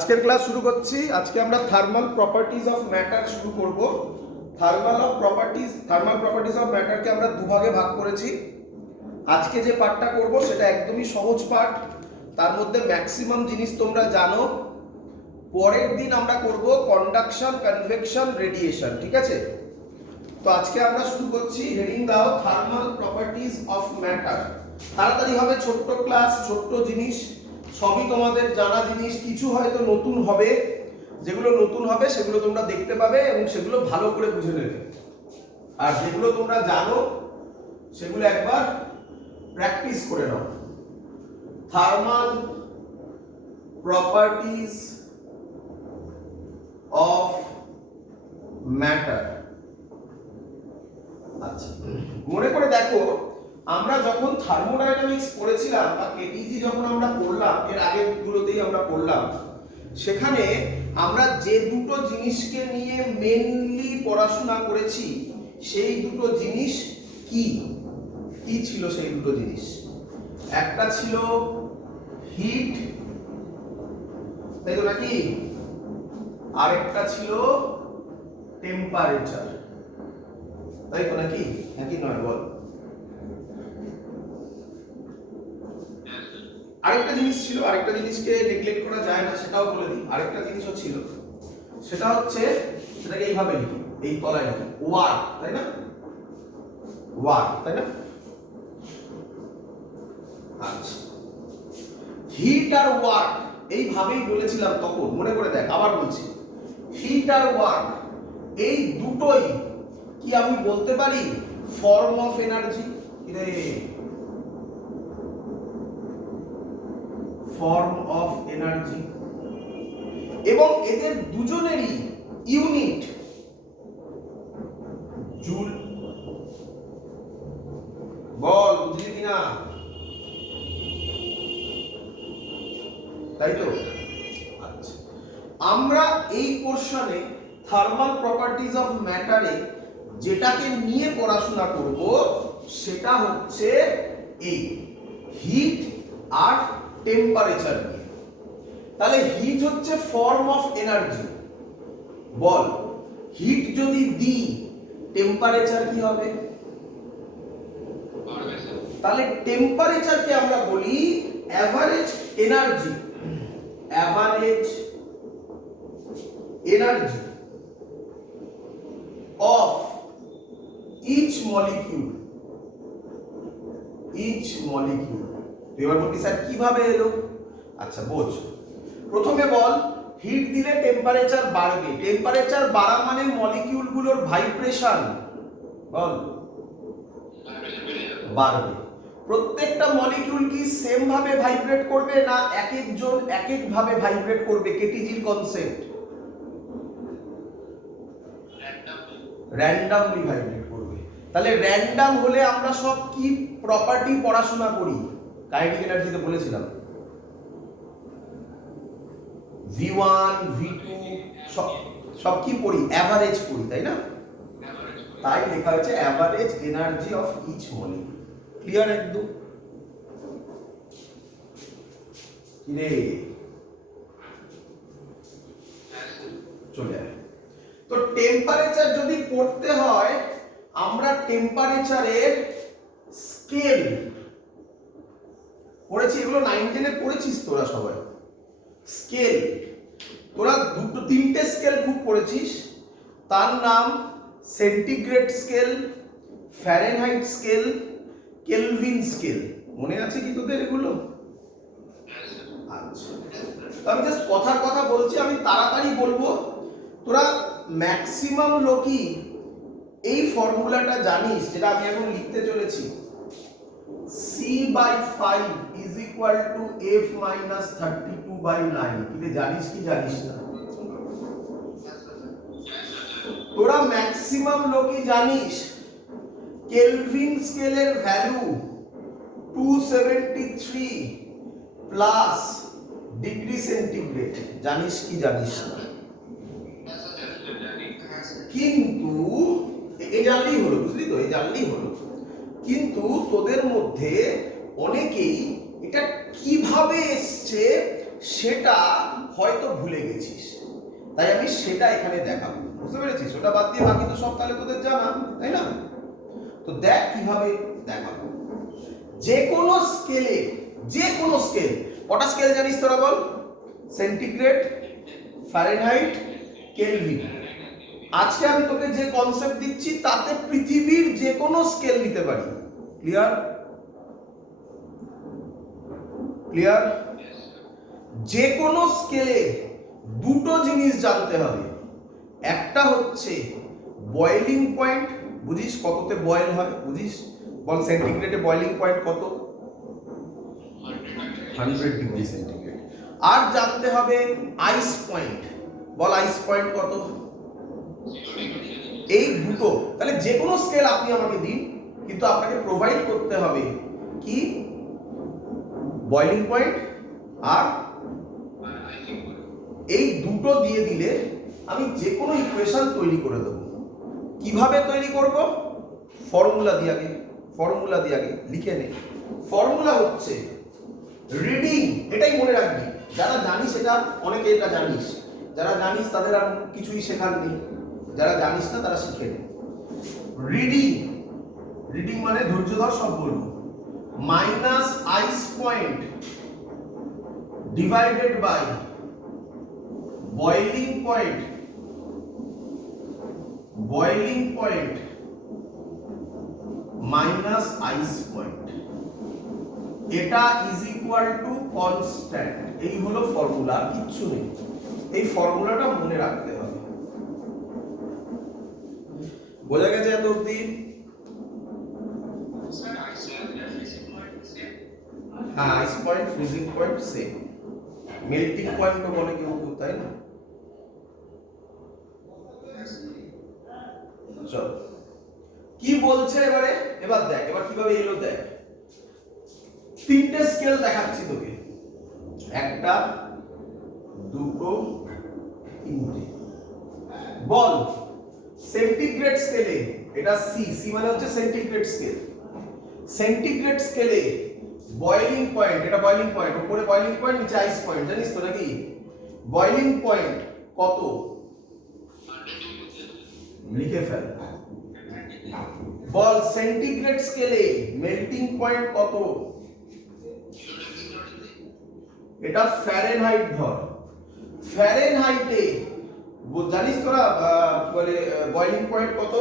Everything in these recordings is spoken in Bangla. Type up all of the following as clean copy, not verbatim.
আজকের ক্লাস শুরু করছি। আজকে আমরা থার্মাল প্রপার্টিজ অফ ম্যাটার শুরু করব। থার্মাল প্রপার্টিজ অফ ম্যাটারকে আমরা দুভাগে ভাগ করেছি। আজকে যে পার্টটা করব সেটা একদমই সহজ পার্ট, তার মধ্যে ম্যাক্সিমাম জিনিস তোমরা জানো। পরের দিন আমরা করব কন্ডাকশন, কনভেকশন, রেডিয়েশন, ঠিক আছে? তো আজকে আমরা শুরু করছি। হেডিং দাও থার্মাল প্রপার্টিজ অফ ম্যাটার। তাড়াতাড়ি হবে, ছোট্ট ক্লাস, ছোট্ট জিনিস, সবই তোমাদের জানা জিনিস। কিছু হয়তো নতুন হবে, যেগুলো নতুন হবে সেগুলো তোমরা দেখতে পাবে এবং সেগুলো ভালো করে বুঝে নেবে। আর যেগুলো তোমরা জানো সেগুলো একবার প্র্যাকটিস করে নাও। Thermal properties of matter. আচ্ছা, মনে করে দেখো, আমরা যখন থার্মোডাইনামিক্স পড়েছিলাম বা কেটিজি যখন আমরা পড়লাম, এর আগের গুলোতেই আমরা পড়লাম, সেখানে আমরা যে দুটো জিনিসকে নিয়ে মেইনলি পড়াশোনা করেছি সেই দুটো জিনিস কি কি ছিল? সেই দুটো জিনিস, একটা ছিল হিট, তাই তো নাকি? আরেকটা ছিল টেম্পারেচার, তাই তো নাকি? নাকি নয় বল? আরেকটা জিনিস ছিল, আরেকটা জিনিসকে নেগলেক্ট করা যায় না, সেটাও বলে দিই। আরেকটা জিনিসও ছিল, সেটা হচ্ছে, সেটাকে এইভাবে লিখি, এই তলায় লিখি, ওয়ার্ক, তাই না? ওয়ার্ক, তাই না? আচ্ছা, হিট আর ওয়ার্ক এইভাবেই বলেছিলাম তখন, মনে করে দেখ, আবার বলছি, হিট আর ওয়ার্ক এই দুটোই কি আমি বলতে পারি form of energy? Form of energy, এবং এদের দুজনেরই ইউনিট জুল। বল, বুঝলি কিনা? তাই তো? আচ্ছা, আমরা এই পোরশনে থার্মাল প্রপার্টিজ অফ ম্যাটারে যেটাকে নিয়ে পড়াশোনা করব সেটা হচ্ছে এই হিট আর টেম্পারেচার নিয়ে। তাহলে হিট হচ্ছে ফর্ম অফ এনার্জি। বল, হিট যদি দিই টেম্পারেচার কি হবে? তাহলে টেম্পারেচারকে আমরা বলি average energy, average energy of each molecule, each molecule. এবার বলবি স্যার কিভাবে এলো? আচ্ছা বোঝ, প্রথমে বল, হিট দিলে টেম্পারেচার বাড়বে, টেম্পারেচার বাড়া মানে মলিকিউল গুলোর ভাইব্রেশন বল বাড়বে। প্রত্যেকটা মলিকিউল কি সেম ভাবে ভাইব্রেট করবে, না এক একজন এক এক ভাবে ভাইব্রেট করবে? কেটিজির কনসেপ্ট, র্যান্ডমলি ভাইব্রেট করবে। তাহলে র্যান্ডম হলে আমরা সব কি প্রপার্টি পড়াশোনা করি? কাইনেটিক এনার্জিতে বলেছিলাম V1 V2 সব কি পড়ি? অ্যাভারেজ পড়ি, তাই না? তাই লেখা হয়েছে average energy of each molecule. Clear একদম? কিরে চলে আয়। তো টেম্পারেচার যদি পড়তে হয়, আমরা টেম্পারেচারের স্কেল পড়েছি, এগুলো 9-10 এ পড়েছিস তোরা সবাই। স্কেল তোরা দুটো তিনটে স্কেল খুব পড়েছিস, তার নাম centigrade scale, Fahrenheit scale, Kelvin scale. মনে আছে কি তোদের এগুলো? আচ্ছা, আমি জাস্ট কথার কথা বলছি, আমি তাড়াতাড়ি বলবো। তোরা ম্যাক্সিমাম লোকই এই ফর্মুলাটা জানিস, যেটা আমি এখন লিখতে চলেছি, C/5 is equal to F minus 32/9। কি জানিস কি জানিস না? তোরা ম্যাক্সিমাম লোকই জানিস কেলভিন স্কেলের ভ্যালু 273 প্লাস ডিগ্রি সেন্টিগ্রেড। জানিস কি জানিস না? কিন্তু এই জানলেই হলো, বুঝলি তো? এই জানলেই হলো। কিন্তু তোদের মধ্যে অনেকেই এটা কিভাবে এসছে সেটা হয়তো ভুলে গেছিস, তাই আমি সেটা এখানে দেখাবো। বুঝতে পেরেছিস? ওটা বাদ দিয়ে বাকি তো সব তাহলে তোদের জানা, তাই না? তো দেখ কিভাবে দেখাবো। যে কোনো স্কেলে, যে কোনো স্কেল, কটা স্কেল জানিস তোরা বল? Centigrade, Fahrenheit, kelvin. আজকে আমি তোকে যে কনসেপ্ট দিচ্ছি তাতে পৃথিবীর যে কোনো স্কেল নিতে পারি। ক্লিয়ার? ক্লিয়ার? যে কোনো স্কেলে দুটো জিনিস জানতে হবে। একটা হচ্ছে বয়েলিং পয়েন্ট, বুঝিস কততে বয়েল হয়? বুঝিস? বল সেন্টিগ্রেডে বয়েলিং পয়েন্ট কত? 100 ডিগ্রি সেন্টিগ্রেড। আর জানতে হবে আইস পয়েন্ট। বল আইস পয়েন্ট কত? এই দুটো। তাহলে যে কোনো স্কেল আপনি আমাকে দিন, কিন্তু আপনাকে প্রোভাইড করতে হবে কি? বয়েলিং পয়েন্ট আর এই দুটো দিয়ে দিলে আমি যে কোনো ইকুয়েশন তৈরি করে দেবো। কিভাবে তৈরি করব? ফর্মুলা দিয়ে আগে, ফর্মুলা দিয়ে আগে লিখে নে। ফর্মুলা হচ্ছে রিডিং, এটাই মনে রাখবি। যারা জানিস এটা, অনেকে এটা জানিস, যারা জানিস তাদের আর কিছুই শেখার নেই, যারা জানিস না তারা শিখে নে। রিডিং, রিডিং মানে ধৈর্য ধর সব বলবো, minus ice point divided by boiling point, boiling point minus ice point, এটা ইজ ইকুয়াল টু কনস্ট্যান্ট। এই হলো ফর্মুলা, কিচ্ছু নেই। এই ফর্মুলাটা মনে রাখতে হবে। বোঝা গেছে এত অবধি? হ্যাঁ, ice point, freezing point same, melting পয়েন্টও বলে কেউ, তাই না? চল কি বলছে এবারে, এবার দেখ এবার কিভাবে এলো। দেখ তিনটে স্কেল দেখাচ্ছি তোকে, একটা, দুটো, তিনটে। বল সেন্টিগ্রেড স্কেলে, এটা সি, সি মানে হচ্ছে সেন্টিগ্রেড স্কেল। সেন্টিগ্রেড স্কেলে বয়েলিং পয়েন্ট, এটা বয়েলিং পয়েন্ট, উপরে বয়েলিং পয়েন্ট, নিচে আইস পয়েন্ট, জানিস তো নাকি? বয়েলিং পয়েন্ট কত? লিখে ফেল। বল সেন্টিগ্রেড স্কেলে মেল্টিং পয়েন্ট কত? এটা ফারেনহাইট ধর। ফারেনহাইটে জানিস তোরা বলে বয়েলিং পয়েন্ট কত?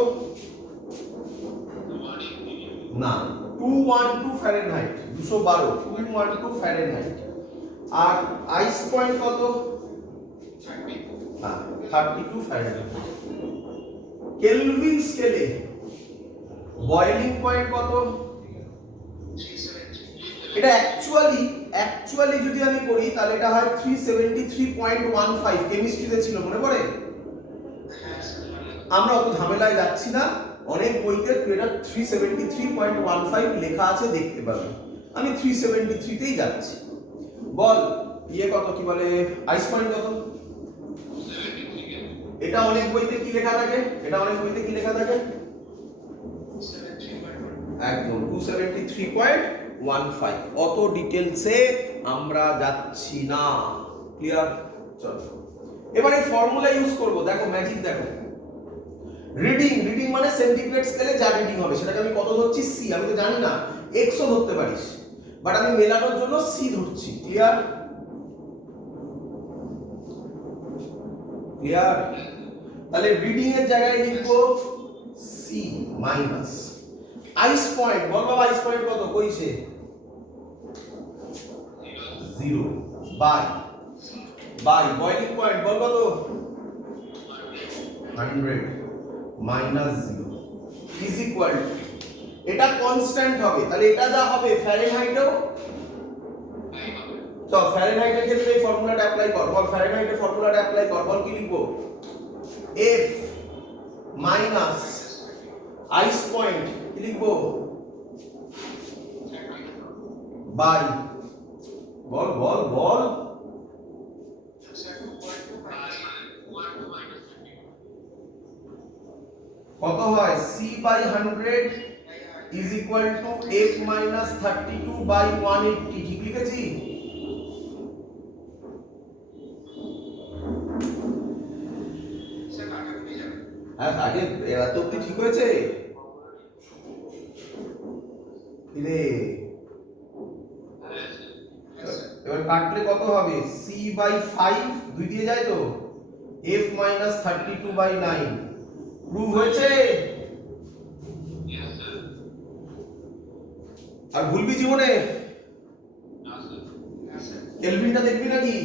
না, 212 ফারেনহাইট, 212, 212 ফারেনহাইট। আর আইস পয়েন্ট কত? হ্যাঁ, 32 ফারেনহাইট। কেলভিন স্কেলে বয়েলিং পয়েন্ট কত? এটা অ্যাকচুয়ালি যদি আমি করি তাহলে এটা হয় 373.15। কেমিস্ট্রিতে ছিল, মনে পড়ে? আমরা অত ঝামেলায় যাচ্ছি না, অনেক বইতে এটা 373.15 লেখা আছে, দেখতে পাবি। আমি 373 তেই যাচ্ছি। বল ইয়ে কত, কি বলে আইস পয়েন্ট কত? এটা অনেক বইতে কি লেখা থাকে? এটা অনেক বইতে কি লেখা থাকে? একদম 273.15। অত ডিটেইলসে আমরা যাচ্ছি না। ক্লিয়ার? চলো এবার এই ফর্মুলা ইউজ করব। দেখো ম্যাজিক দেখো। রিডিং, রিডিং মানে সেন্টিগ্রেড স্কেলে যা রিডিং হবে সেটাকে আমি কত ধরছি? সি। আমি তো জানি না, এক্স ও ধরতে পারিস, বাট আমি মেলানোর জন্য সি ধরছি। ক্লিয়ার? ক্লিয়ার? তাহলে রিডিং এর জায়গায় লিখবো সি মাইনাস আইস পয়েন্ট। বল বাবা আইস পয়েন্ট কত? কইছে 0 বাই বয়েলিং পয়েন্ট বল কত? 100 মাইনাস 0 ইজ ইকুয়াল টু, এটা কনস্ট্যান্ট হবে, তাহলে এটা যা হবে ফারেনহাইটেও তো ফারেনহাইটের ক্ষেত্রে এই ফর্মুলাটা অ্যাপ্লাই কর। বল ফারেনহাইটের ফর্মুলাটা অ্যাপ্লাই কর। বল কি লিখবো? F মাইনাস আইস পয়েন্ট কি লিখবো? বাই বল বল বল কত হয়? C by 100 is equal to F minus 32 by 180। ঠিক লিখেছি? হ্যাঁ আগে এরা তো কি ঠিক হয়েছে রে? এবার কাটলে কত হবে? c/5 2 দিয়ে যায় তো f - 32/9 প্রুভ হয়েছে। আর ভুলবি জীবনে কেলভিনটা দেখবি নাকি?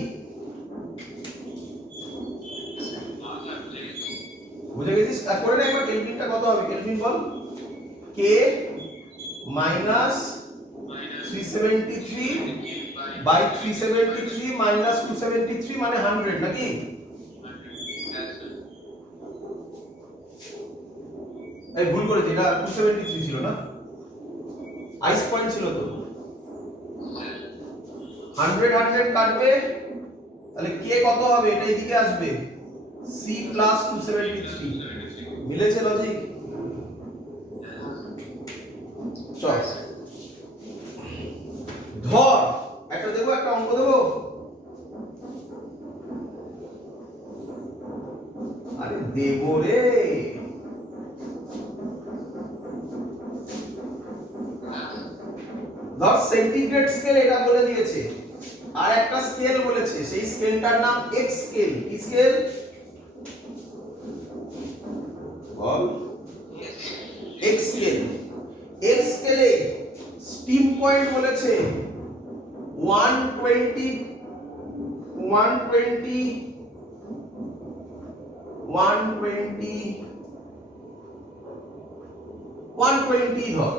বুঝে গেছিস? আর করে না একবার কেলভিনটা কত হবে? Kelvin ball. k minus 373 by 373 minus 273 মানে 100 নাকি? এই ভুল করেছি, এটা 273 ছিল না, আইস পয়েন্ট ছিল তো। 100 কাটবে তাহলে কে কত হবে? এটা এদিকে আসবে c plus 273। মিলেছে লজিক? চল ধর একটা দেবো, একটা অঙ্ক দেবো। আরে দেবো রে। ধর সেন্টিগ্রেড স্কেল এটা বলে দিয়েছে, আর একটা স্কেল বলেছে, সেই স্কেলটার নাম এক্স স্কেল। কি স্কেল বল? X scale. এক্স স্কেলে স্টিম পয়েন্ট বলেছে 120 120 120 120 ধর,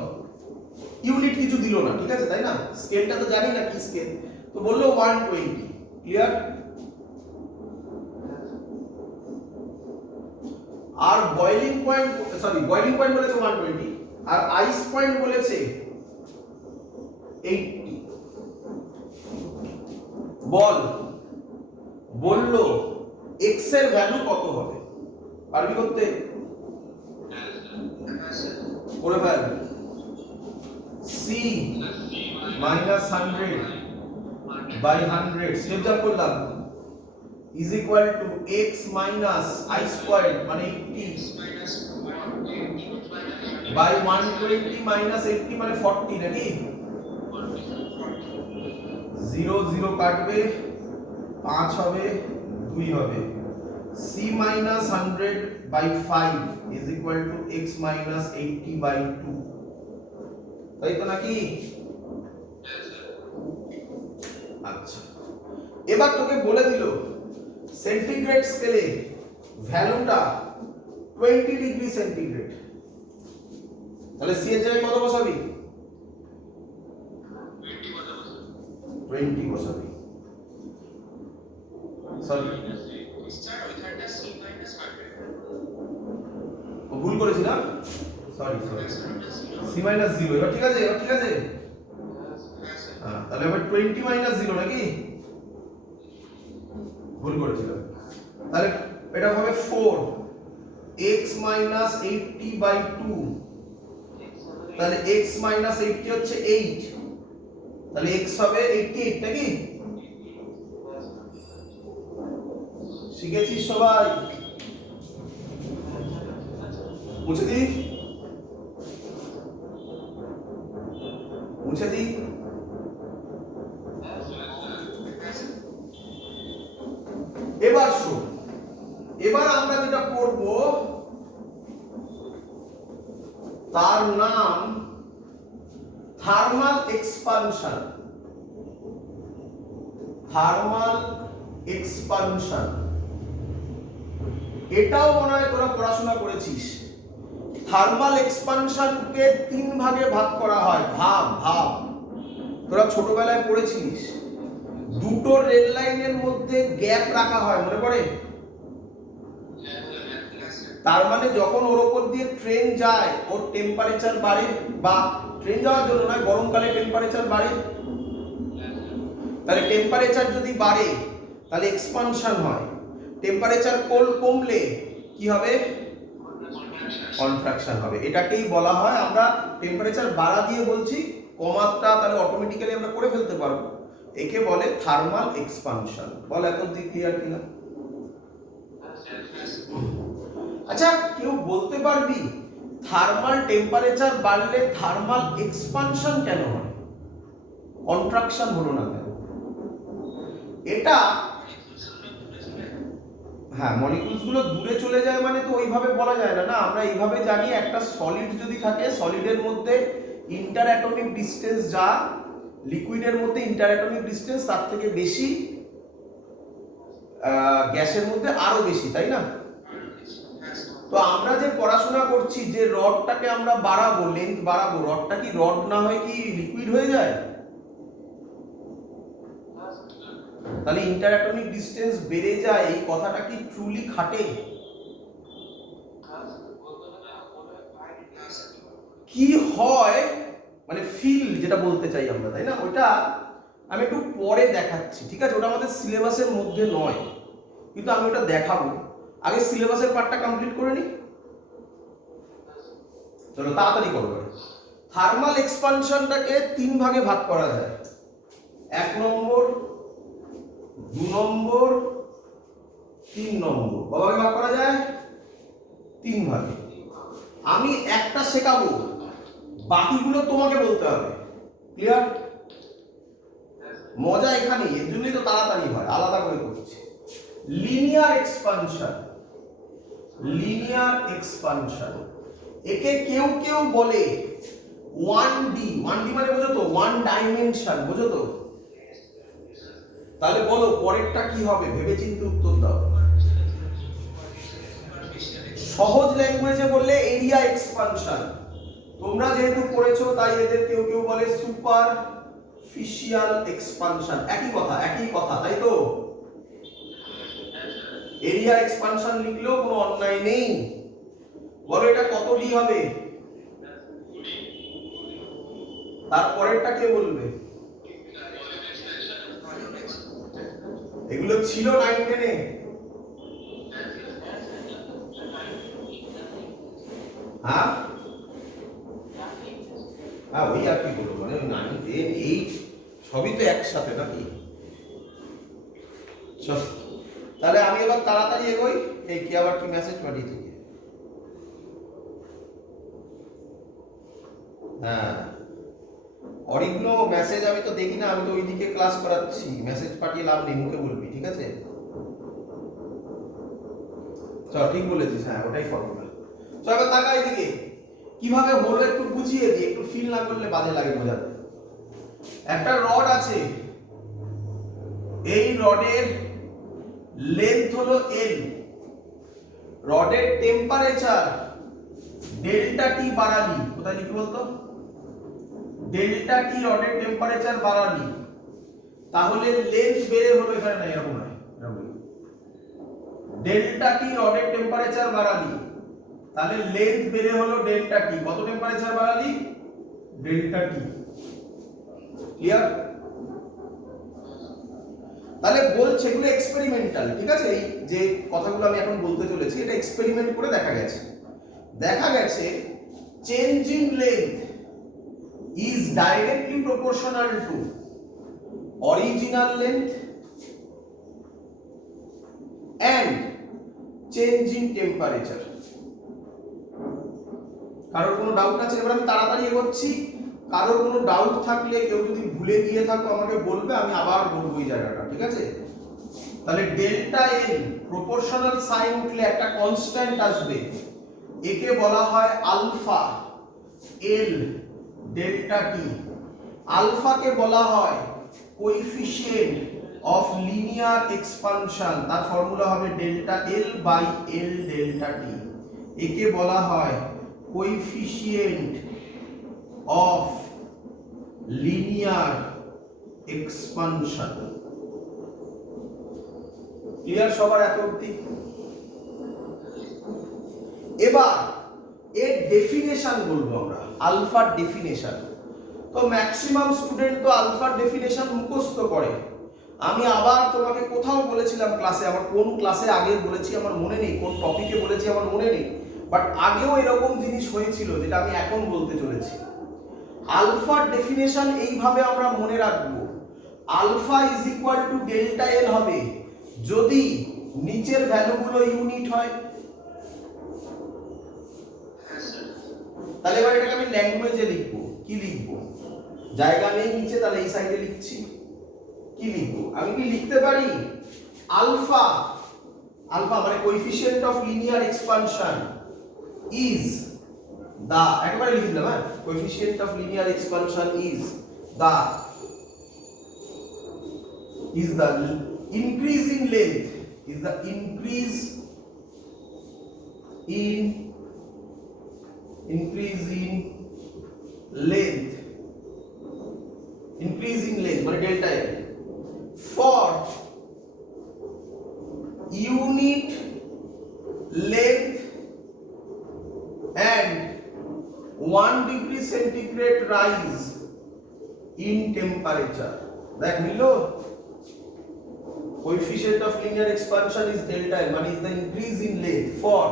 ইউনিট কিছু দিল না, ঠিক আছে তাই না? স্কেলটা তো জানি না কি স্কেল, তো বললো 120। ক্লিয়ার? আর boiling point, sorry boiling point বলেছে 120, আর আইস পয়েন্ট বলেছে 80। বল, বললো এক্স এর ভ্যালু কত হবে? পারবি করতে? করে fail. c minus 100 by 100 step jump করলাম is equal to x minus I squared মানে 80 by 120 minus 80 মানে 40 নাকি? 0 0 কাটবে, 5 হবে, 2 হবে। c minus 100 by 5 is equal to x minus 80 by 2, তাই তো নাকি? আচ্ছা, এবার তোকে বলে দিল সেন্টিগ্রেড স্কেলে ভ্যালুটা 20 ডিগ্রি সেন্টিগ্রেড, তাহলে সি এর জায়গায় কত বসাবি? 20 বসাবি। সরি ভুল করেছি না, সরি সরি c minus 0। এবার ঠিক আছে, এবার ঠিক আছে। হ্যাঁ তাহলে এবার 20 minus 0 নাকি? ভুল করেছিলাম। তাহলে এটা হবে 4 x minus 80 by 2, তাহলে x minus 80 হচ্ছে 8, তাহলে x হবে 88 নাকি? শিখেছিস সবাই? মুছে দি, মুছে দি। এবার শোন, এবার আমরা যেটা করব তার নাম থার্মাল এক্সপানশন। থার্মাল এক্সপানশন, এটাও মনে হয় তোরা পড়াশোনা করেছিস। থার্মাল এক্সপানশনকে 3 ভাগে ভাগ করা হয়। ভাব ভাব, তোরা ছোটবেলায় পড়েছিস। দুটো রেল লাইনের মধ্যে গ্যাপ রাখা হয়, মনে পড়ে? তার মানে যখন ওর উপর দিয়ে ট্রেন যায় ওর টেম্পারেচার বাড়ে, বা ট্রেন যাওয়ার জন্য নয়, গরমকালে টেম্পারেচার বাড়ে। তাহলে টেম্পারেচার যদি বাড়ে তাহলে এক্সপানশন হয়, টেম্পারেচার কমলে কি হবে? কন্ট্রাকশন হবে। এটাকেই বলা হয়, আমরা টেম্পারেচার বাড়া দিয়ে বলছি, কমাটা তাহলে অটোমেটিক্যালি আমরা করে ফেলতে পারবো, একে বলে থার্মাল এক্সপানশন। বল এত দিক ক্লিয়ার কিনা? আচ্ছা কেউ বলতে পারবি থার্মাল টেম্পারেচার বাড়লে থার্মাল এক্সপানশন কেন হয়, কন্ট্রাকশন হলো না কেন? এটা হ্যাঁ, মলিকুলস গুলো দূরে চলে যায় মানে তো ওইভাবে বলা যায় না। না, আমরা এইভাবে জানি একটা সলিড যদি থাকে, সলিডের মধ্যে ইন্টার অ্যাটমিক ডিসটেন্স যা লিকুইডের মধ্যে ইন্টার অ্যাটমিক ডিসটেন্স তার থেকে বেশি গ্যাসের মধ্যে আরো বেশি, তাই না? তো আমরা যে পড়াশোনা করছি যে রডটাকে আমরা বাড়াবো, লেন্থ বাড়াবো, রডটা কি রড না হয়ে কি লিকুইড হয়ে যায়? তাহলে ইন্টার অ্যাটমিক ডিসটেন্স বেড়ে যায়, এই কথাটা কি ট্রুলি খাটে? কি হয় মানে ফিল যেটা বলতে চাই আমরা, তাই না? ওটা আমি একটু পরে দেখাচ্ছি, ঠিক আছে? ওটা আমাদের সিলেবাসের মধ্যে নয়, কিন্তু আমি ওটা দেখাবো। আগে সিলেবাসের পার্টটা কমপ্লিট করে নিই। চলো তাড়াতাড়ি করবো। থার্মাল এক্সপানশনটাকে 3 ভাগে ভাগ করা যায়, 1 নম্বর, 2 নম্বর, 3 নম্বর। কভাবে ভাগ করা যায়? 3 ভাগে। আমি একটা শেখাবো, বাকিগুলো তোমাকে বলতে হবে। ক্লিয়ার? মজা এখানে, এর জন্যই তো তাড়াতাড়ি হয়, আলাদা করে করছি। লিনিয়ার এক্সপানশন, লিনিয়ার এক্সপানশন, একে কেউ কেউ বলে 1D। 1D মানে বোঝো তো, 1 ডাইমেনশন, বোঝো তো? তাহলে বলো পরেরটা কি হবে, ভেবেচিন্তে উত্তর দাও। সহজ ল্যাঙ্গুয়েজে বললে এরিয়া এক্সপানশন। তোমরা যেহেতু পড়েছো তাই এদের কেউ কেউ বলে সুপারফিশিয়াল এক্সপানশন। একই কথা, তাই তো? এরিয়া এক্সপানশন লিখলেও কোনো অন্যায় নেই। বলো এটা কত ডি হবে? তারপরেরটা কে বলবে? এগুলো ছিল 9 10-এ। হ্যাঁ হ্যাঁ, ওই আর কি বলবো, মানে 9 10 8 সবই তো একসাথে নাকি? চল তাহলে আমি এবার তাড়াতাড়ি এগোই। এই কি আবার কি মেসেজ পাঠিয়েছি? হ্যাঁ, অরিগ্নো মেসেজ আমি তো দেখি না, আমি তো ওইদিকে ক্লাস করাচ্ছি, মেসেজ পাঠিয়ে লাভ নেই, মুখে বলবি, ঠিক আছে? চল, ঠিক বলেছিস, হ্যাঁ ওটাই ফর্মুলা। চল এবার তাকা এইদিকে, কিভাবে হলো একটু বুঝিয়ে দিই, একটু ফিল না করলে বাজে লাগে বোঝাতে। একটা রড আছে, এই রডের লেন্থ হলো L, রডের টেম্পারেচার ডেল্টা টি বাড়ালি, কোথায় লিখি বলতো? ডেল্টা টি রডের টেম্পারেচার বাড়ালি, তাহলে লেন্থ বেড়ে হলো, এখানে নাই এরকম নয়, ডেল্টা টি রডের টেম্পারেচার বাড়ালি, তাহলে লেন্থ বেড়ে হলো ডেল্টা টি। কত টেম্পারেচার বাড়ালি? ডেল্টা টি। ক্লিয়ার? তাহলে বলছে এগুলো এক্সপেরিমেন্টাল, ঠিক আছে? এই যে কথাগুলো আমি এখন বলতে চলেছি এটা এক্সপেরিমেন্ট করে দেখা গেছে change in length is directly proportional to original length and change in temperature. কারোর কোনো ডাউট আছে? এবার আমি তাড়াতাড়ি এগোচ্ছি, কারোর কোনো ডাউট থাকলে কেউ যদি ভুলে গিয়ে থাকো আমাকে বলবে, আমি আবার বলবো এই জায়গাটা, ঠিক আছে? তাহলে ডেল্টা এল প্রপোর্শনাল সাইন উঠলে একটা কনস্ট্যান্ট আসবে, একে বলা হয় আলফা এল ডেল্টা টি। আলফাকে বলা হয় কোএফিশিয়েন্ট অফ লিনিয়ার এক্সপানশন, তার ফর্মুলা হবে delta L by L delta T. একে বলা হয় coefficient of linear expansion. Clear সবার এত অবধি? এবার এর ডেফিনেশন বলবো আমরা, আলফার ডেফিনেশন। তো ম্যাক্সিমাম স্টুডেন্ট তো আলফার ডেফিনেশন মুখস্থ করে। আমি আবার তোমাকে কোথাও বলেছিলাম ক্লাসে, আমার কোন ক্লাসে আগে বলেছি আমার মনে নেই, কোন টপিকে বলেছি আমার মনে নেই, বাট আগেও এরকম জিনিস হয়েছিল যেটা আমি এখন বলতে চলেছি। আলফার ডেফিনেশন এইভাবে আমরা মনে রাখবো, alpha is equal to delta L হবে যদি নিচের ভ্যালুগুলো ইউনিট হয়। তাহলে এবার এটাকে আমি ল্যাঙ্গুয়েজে লিখবো। কি লিখবো? জায়গা নেই নিচে, তাহলে এই সাইডে লিখছি। কি লিখবো? আমি কি লিখতে পারি আলফা, আলফা মানে coefficient of linear expansion is the, একবারে লিখে দিলাম, হ্যাঁ, coefficient of linear expansion is the increase in length, is the increase in length, increasing length মানে delta L for unit length and 1 degree centigrade rise in temperature. দেখ মিললো? Coefficient of linear expansion is delta L, মানে is the increase in length for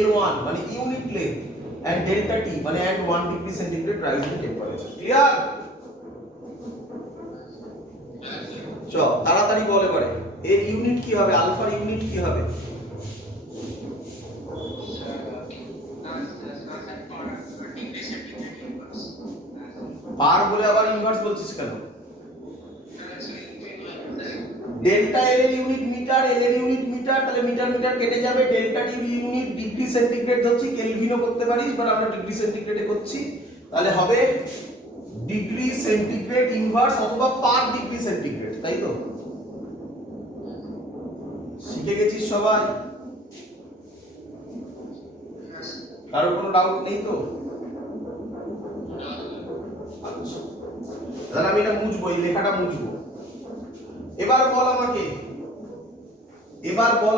L1 মানে unit length and delta T মানে and 1 degree centigrade rise in temperature. Clear? চল তাড়াতাড়ি বল এবারে এর ইউনিট কি হবে, আলফার ইউনিট কি হবে? পার বলে আবার ইনভার্স বলছিস কেন? ডেল্টা এল এর ইউনিট মিটার, এল এর ইউনিট মিটার, তাহলে মিটার মিটার কেটে যাবে। ডেল্টা টি ইউনিট ডিগ্রি সেন্টিগ্রেড ধরছি, কেলভিনও করতে পারিস, বাট আমরা ডিগ্রি সেন্টিগ্রেডে করছি। তাহলে হবে ডিগ্রি সেন্টিগ্রেড ইনভার্স অথবা পার ডিগ্রি সেন্টিগ্রেড, তাই তো? শিখে গেছিস সবাই? কারোর কোনো ডাউট নেই তো? আচ্ছা, তাহলে আমি এটা মুছবো, এই লেখাটা মুছবো। এবার বল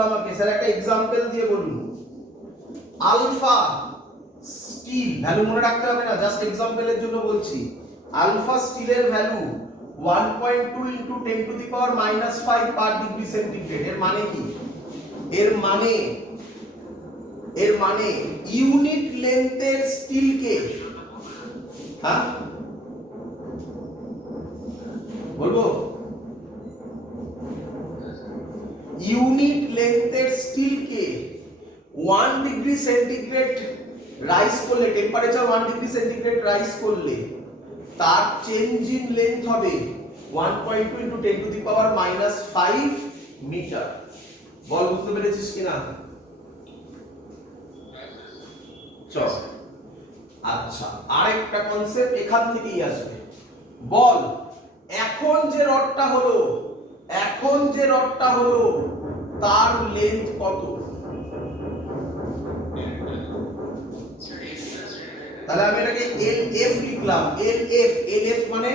আমাকে, স্যার একটা এক্সাম্পল দিয়ে বলুন। আলফা স্টিল ভ্যালু মনে রাখতে হবে না, জাস্ট এক্সাম্পলের জন্য বলছি। আলফা স্টিলের value 1.2 into 10 to the power -5 per degree centigrade. এর মানে কি? এর মানে ইউনিট লেন্থের স্টিলকে, হ্যাঁ বলবো, ইউনিট লেন্থের স্টিলকে 1 ডিগ্রি সেন্টিগ্রেড রাইজ করলে, টেম্পারেচার 1 ডিগ্রি সেন্টিগ্রেড রাইজ করলে তার চেঞ্জ ইন লেন্থ হবে 1.2 into 10 to the power -5 metre. বল বুঝতে পেরেছিস কিনা? চল, আচ্ছা আরেকটা কনসেপ্ট এখান থেকেই আসবে। বল এখন যে রডটা হলো তার লেন্থ কত? তাহলে আমি এটাকে LF লিখলাম। LF মানে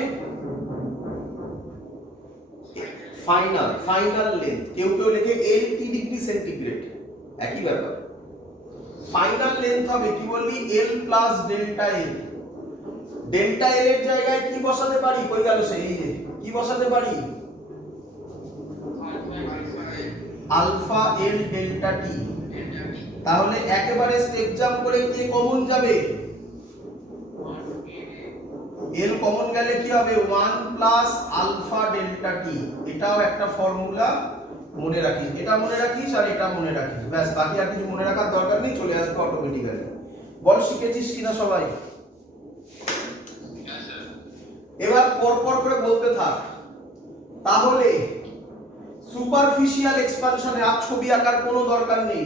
ফাইনাল লেন্থ। কেউ লেখে LT ডিগ্রি সেন্টিগ্রেড, একই ব্যাপার। ফাইনাল লেন্থ হবে কি বললি? L plus delta L। Delta L এর জায়গায় কি বসাতে পারি? কই গেল সে? এই যে কি বসাতে পারি? Alpha L delta T। তাহলে একেবারে স্টেপ জাম্প করে কে কমন যাবে? L কমন গেলে কি হবে? 1 প্লাস আলফা ডেল্টা T। এটাও একটা ফর্মুলা, মনে রাখিস। এটা মনে রাখিস আর এটা মনে রাখিস, ব্যাস। বাকি আর কিছু মনে রাখার দরকার নেই, চলে আসবে অটোমেটিক্যালি। বল শিখেছিস কিনা সবাই? এবার পরপর করে বলতে থাক। তাহলে সুপারফিশিয়াল এক্সপানশনে আর ছবি আঁকার কোনো দরকার নেই।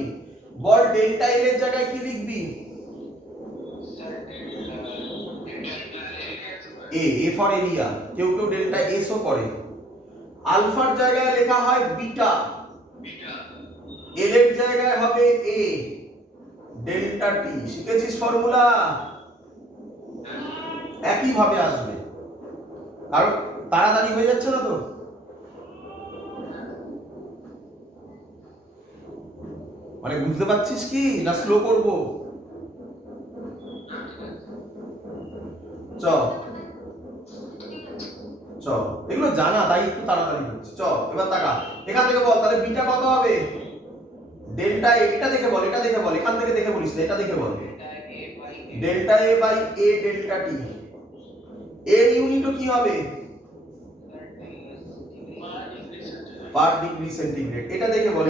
বল ডেল্টা এল এর জায়গায় কি লিখবি? এ ফর এরিয়া, কেউ ডেল্টা এস ও করে। আলফার জায়গায় লেখা হয় বিটা, এল এর জায়গায় হবে এ ডেল্টা টি। শিখেছিস ফর্মুলা? একই ভাবে আসবে। আর তাড়াতাড়ি হয়ে যাচ্ছে না তো? মানে বুঝতে পারছিস কি না স্লো করব? চল এগুলো জানা, তাই একটু তাড়াতাড়ি হচ্ছে। চল এবার তাকা, এখান থেকে বল তাহলে বিটা কত হবে? ডেল্টা এ। এটা দেখে বল, এখান থেকে দেখে বলিস না, এটা দেখে বল। Delta A by A delta T. এর ইউনিটও কি হবে? Per degree centigrade. এটা দেখে বল,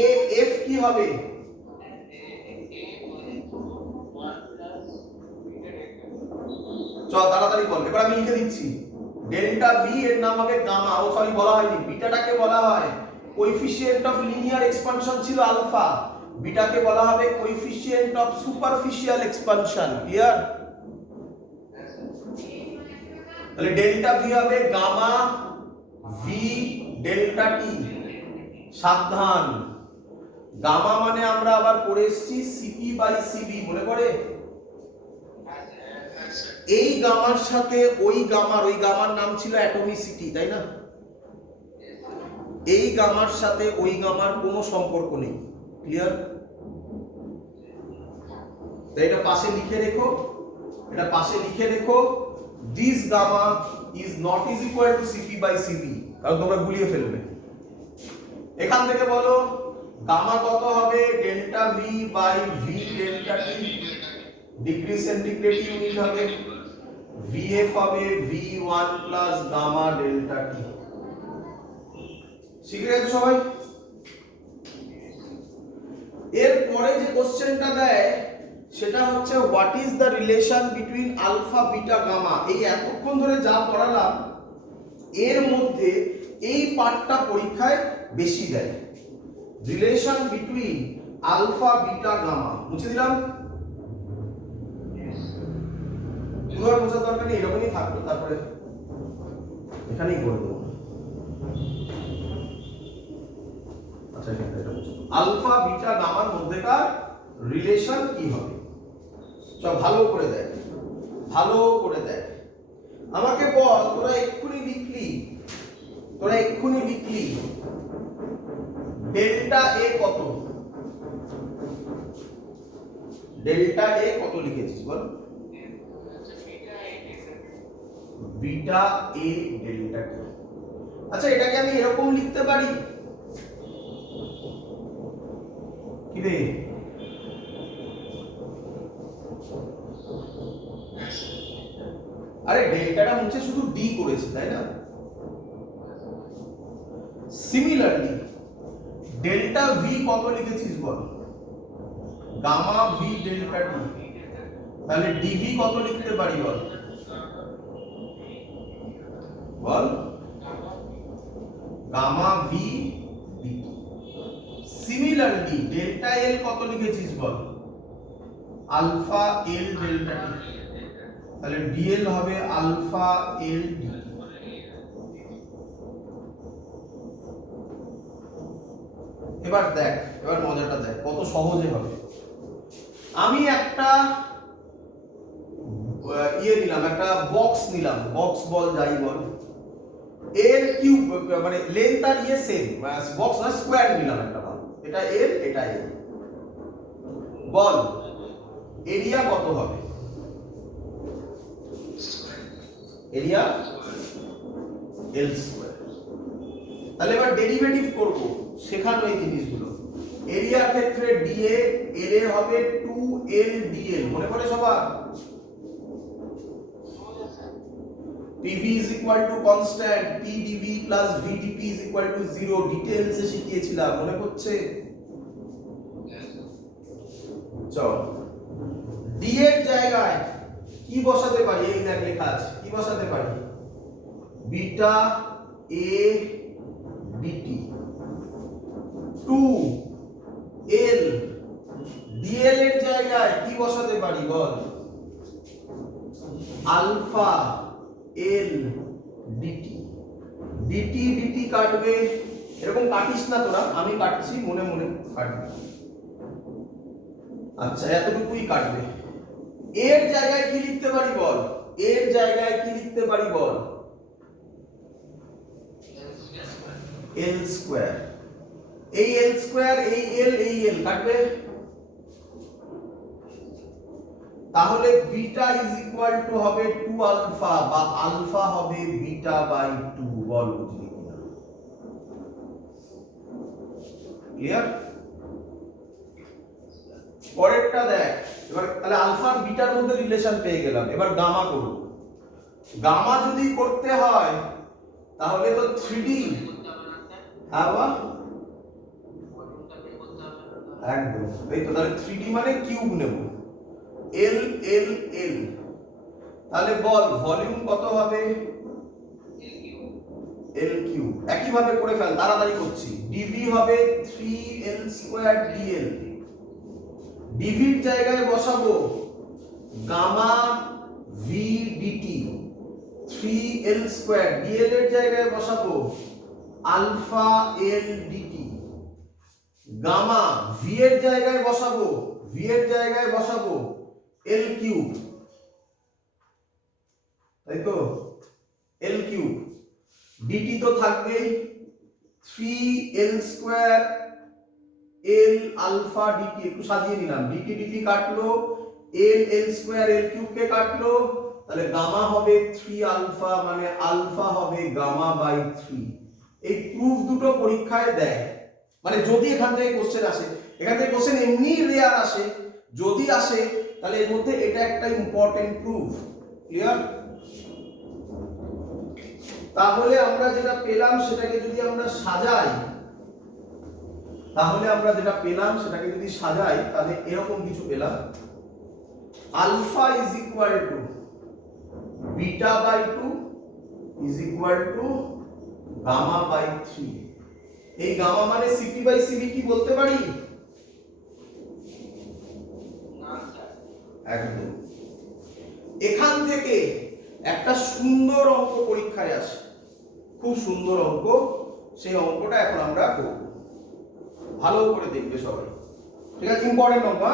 এ এফ কি হবে? চল তাড়াতাড়ি বল, এবার আমি লিখে দিচ্ছি। ডেল্টা ভি এর নাম হবে গামা। ও সরি, বলা হয়নি, বিটাটাকে বলা হয় কোএফিসিয়েন্ট অফ লিনিয়ার এক্সপানশন ছিল আলফা, বিটাকে বলা হবে coefficient of superficial expansion. Clear? তাহলে ডেল্টা ভি হবে গামা ভি ডেল্টা টি। সাবধান, গামা মানে আমরা আবার পড়ে এসেছি সিপি বাই সিবি, মনে পড়ে? এই গামার সাথে ওই গামার নাম ছিল অ্যাটমিসিটি, তাই না? এই গামার সাথে ওই গামার কোনো সম্পর্ক নেই। ক্লিয়ার? তাই এটা পাশে লিখে রেখো, এটা পাশে লিখে রেখো, this gamma is not is equal to CP by CV, কারণ তোমরা গুলিয়ে ফেলবে। এখান থেকে বলো গামা কত হবে? Delta V by V delta T, degree centigrade unit হবে, ভিএফ হবে ভি1 প্লাস গামা ডেল্টা টি। শিখে গেছো সবাই? এরপরে যে কোশ্চেনটা দেয় সেটা হচ্ছে what is the relation between alpha beta gamma. এই এতক্ষণ ধরে যা পড়ালাম এর মধ্যে এই পার্টটা পরীক্ষায় বেশি দেয়, relation between alpha beta gamma. মুছে দিলাম, পুরো বোঝার দরকার নেই, এরকমই থাকলো, তারপরে এখানেই করে দেবো। আচ্ছা, এটা বুঝো, আলফা বিটা গামার মধ্যেকার রিলেশন কি হবে। চল ভালো করে দেখ, ভালো করে দেখ। আমাকে বল, তোরা এক্ষুনি লিখলি ডেল্টা এ কত? ডেল্টা এ কত লিখেছিস বল? বিটা এ ডেল্টা টি। আচ্ছা, এটাকে আমি এরকম লিখতে পারি কি রে? আরে ডেল্টাটা মুছে শুধু ডি করেছে, তাই না? সিমিলারলি ডেল্টা ভি কত লিখেছিস বল? Gamma V delta T. তাহলে ডিভি কত লিখতে পারি বল? বল gamma V dT. Similarly delta L কত লিখেছিস বল? আলফা এল ডেল্টা টি। তাহলে ডিএল হবে আলফা এল ডি। এবার দেখ, এবার মজাটা দেখ, কত সহজে হবে। আমি একটা নিলাম, একটা বক্স নিলাম, বক্স বল যাই বল, এল কিউব মানে লেন্থ আর সেম, বক্স না স্কয়ার নিলাম একটা, বল এটা এল এটা এল। বল এরিয়া কত হবে? এরিয়া এল স্কয়ার। তাহলে এবার ডেরিভেটিভ করব, শেখানো এই জিনিসগুলো। এরিয়ার ক্ষেত্রে ডিএ, এল এ হবে 2l dl, মনে পড়ে সবার? PV is equal to constant, PdV plus VdP is equal to 0, details এ শিখিয়েছিলাম, মনে পড়ছে? চল d এর জায়গায় কি বসাতে পারি? এই দেখ লেখা আছে, কি বসাতে পারি? Beta a dt 2l dl এর জায়গায় কি বসাতে পারি বল? Alpha L dT. DT dT কাটবে, এরকম কাটিস না তোরা, আমি কাটছি মনে মনে, কাটবে। আচ্ছা, এতটুকুই কাটবে। এর জায়গায় কি লিখতে পারি বল? এর জায়গায় কি লিখতে পারি বল? এল স্কয়ার। এই এল স্কয়ার, এই এল কাটবে। তাহলে বিটা ইজ ইকুয়াল টু হবে 2 আলফা, বা আলফা হবে বিটা বাই 2। বল বুঝলি কিনা? ক্লিয়ার? পরেরটা দেখ। এবার তাহলে আলফা আর বিটার মধ্যে রিলেশন পেয়ে গেলাম। এবার গামা করব। গামা যদি করতে হয় তাহলে তো 3D, হ্যাঁ বা একদম, এই তো। তাহলে 3D মানে কিউব নেব, এল এল এল। তাহলে বল ভলিউম কত হবে? এল কিউব। একই ভাবে করে ফেল, তাড়াতাড়ি করছি। ডিভি হবে 3l স্কয়ার ডিএল। ডিভির জায়গায় বসাবো gamma V DT 3l square, DL এর জায়গায় বসাবো alpha L DT. Gamma V এর জায়গায় বসাবো এল কিউব, তাই তো? এল কিউব। ডিটি তো থাকবেই, 3l স্কয়ার এল আলফা ডিটি। একটু সাজিয়ে নিলাম, ডিটি ডিটি কাটলো, এল স্কয়ার এল কিউব কে কাটলো, তাহলে গামা হবে 3 আলফা, মানে আলফা হবে গামা বাই 3। এই প্রুফ দুটো পরীক্ষায় দেয়, মানে যদি এখান থেকে কোশ্চেন আসে। এখান থেকে কোশ্চেন এমনি রেয়ার আসে, যদি আসে তাহলে এর মধ্যে এটা একটা ইম্পর্টেন্ট প্রুফ। ক্লিয়ার? তাহলে আমরা যেটা পেলাম সেটাকে যদি আমরা সাজাই, তাহলে এরকম কিছু পেলাম। Alpha is equal to beta by 2 is equal to gamma by 3। এই গামা মানে সিপি বাই সিবি কি বলতে পারি? একদম। এখান থেকে একটা সুন্দর অঙ্ক পরীক্ষায় আসে, খুব সুন্দর অঙ্ক। সেই অঙ্কটা এখন আমরা করব, ভালো করে দেখবে সবাই, ঠিক আছে? ইম্পর্টেন্ট অঙ্ক।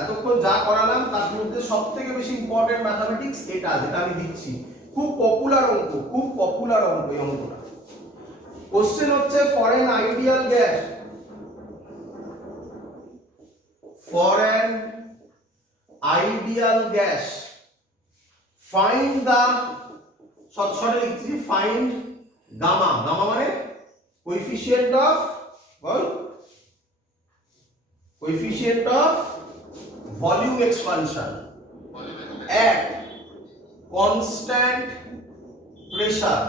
এতক্ষণ যা করালাম তার মধ্যে সবথেকে বেশি ইম্পর্টেন্ট ম্যাথমেটিক্স এটা, যেটা আমি দিচ্ছি। খুব পপুলার অঙ্ক এই অঙ্কটা। কোশ্চেন হচ্ছে for an ideal gas find the, শর্টে লিখছি, ফাইন্ড গামা। গামা মানে coefficient of volume expansion at constant pressure।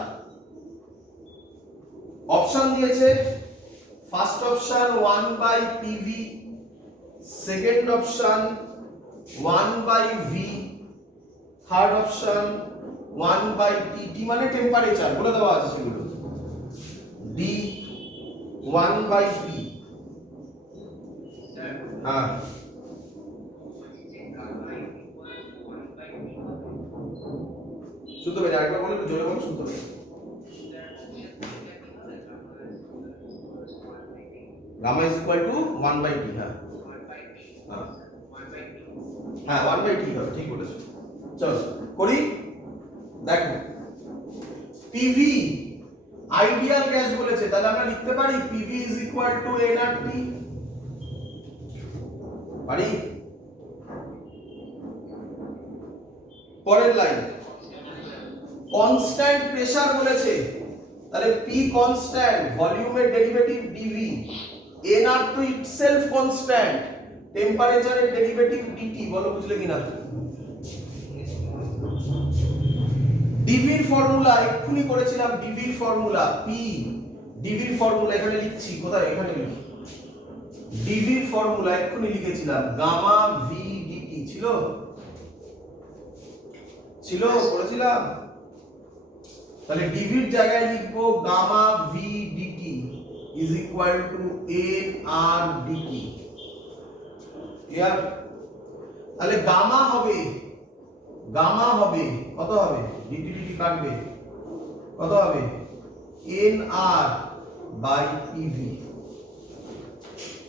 Option দিয়েছে, first option 1 by PV, second option 1 by V, third option 1 by T মানে টেম্পারেচার বলে দেওয়া আছে সেগুলো, ডি 1 বাই পি। হ্যাঁ, শুনতে পেরে আরেকবার বলো, জোরে বলো, শুনতে পেরে। Gamma is equal to 1 by T. হ্যাঁ হ্যাঁ 1 বাই টি হবে, ঠিক বলেছো। চলো করি, দেখো পিভি আইডিয়াল গ্যাস বলেছে, তাহলে আমরা লিখতে পারি PV is equal two nRT. পারি? পরের লাইন, কনস্ট্যান্ট প্রেসার বলেছে, তাহলে পি কনস্ট্যান্ট, ভলিউমের ডেরিভেটিভ ডিভি, এনআর তো ইটসেলফ কনস্ট্যান্ট, টেম্পারেচারের ডেরিভেটিভ ডিটি। বলো বুঝলে কিনা? ডিভির ফর্মুলা এক্ষুনি করেছিলাম, ডিভির ফর্মুলা পি, ডিভির ফর্মুলা এখানে লিখছি, কোথায়? এখানে লিখি। ডিভির ফর্মুলা এক্ষুনি লিখেছিলাম, গামা ভি ডিটি ছিল করেছিলাম। তাহলে ডিভির জায়গায় লিখবো gamma V dT is equal to n R dT. Clear? তাহলে গামা হবে কত হবে? ডিটি ডিটি কাটবে, কত হবে? N R by PV.